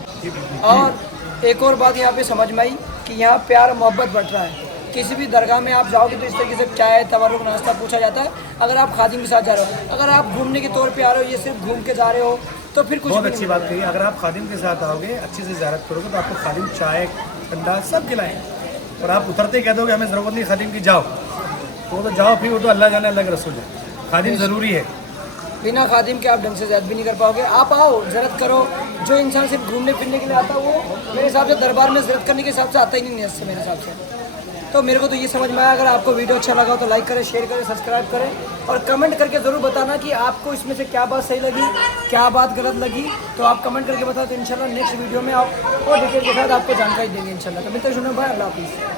और एक और बात यहाँ पे समझ में आई कि यहाँ प्यार मोहब्बत बढ़ रहा है। किसी भी दरगाह में आप जाओगे तो इस तरीके से चाय तवरुक नाश्ता पूछा जाता है, अगर आप खादिम के साथ जा रहे हो। अगर आप घूमने के तौर पे आ रहे हो, ये सिर्फ घूम के जा रहे हो, तो फिर कुछ बहुत भी अच्छी नहीं। बात कही। अगर आप खादिम के साथ आओगे, अच्छे से ज़ियारत करोगे, तो आपको खादिम चाय ठंडा सब खिलाएँ, और आप उतरते कह दोगे हमें ज़रूरत नहीं खादिम की, जाओ तो जाओ, फिर वो तो अल्लाह जाने अल्लाह के रसूल है। खादिम ज़रूरी है। बिना खादिम के आप ढंग से ज़ियारत भी नहीं कर पाओगे। आप आओ, ज़ियारत करो। जो इंसान सिर्फ घूमने फिरने के लिए आता है, वो मेरे हिसाब से दरबार में ज़ियारत करने के हिसाब से आता ही नहीं है मेरे हिसाब से। तो मेरे को तो ये समझ में आया। अगर आपको वीडियो अच्छा लगा हो तो लाइक करें, शेयर करें, सब्सक्राइब करें, और कमेंट करके ज़रूर बताना कि आपको इसमें से क्या बात सही लगी, क्या बात गलत लगी। तो आप कमेंट करके बताओ, तो इंशाल्लाह नेक्स्ट वीडियो में आप और डिटेल के साथ आपको जानकारी देंगे इंशाल्लाह। तो मिलते हैं, सुनो, बाय, अल्लाह हाफिज़।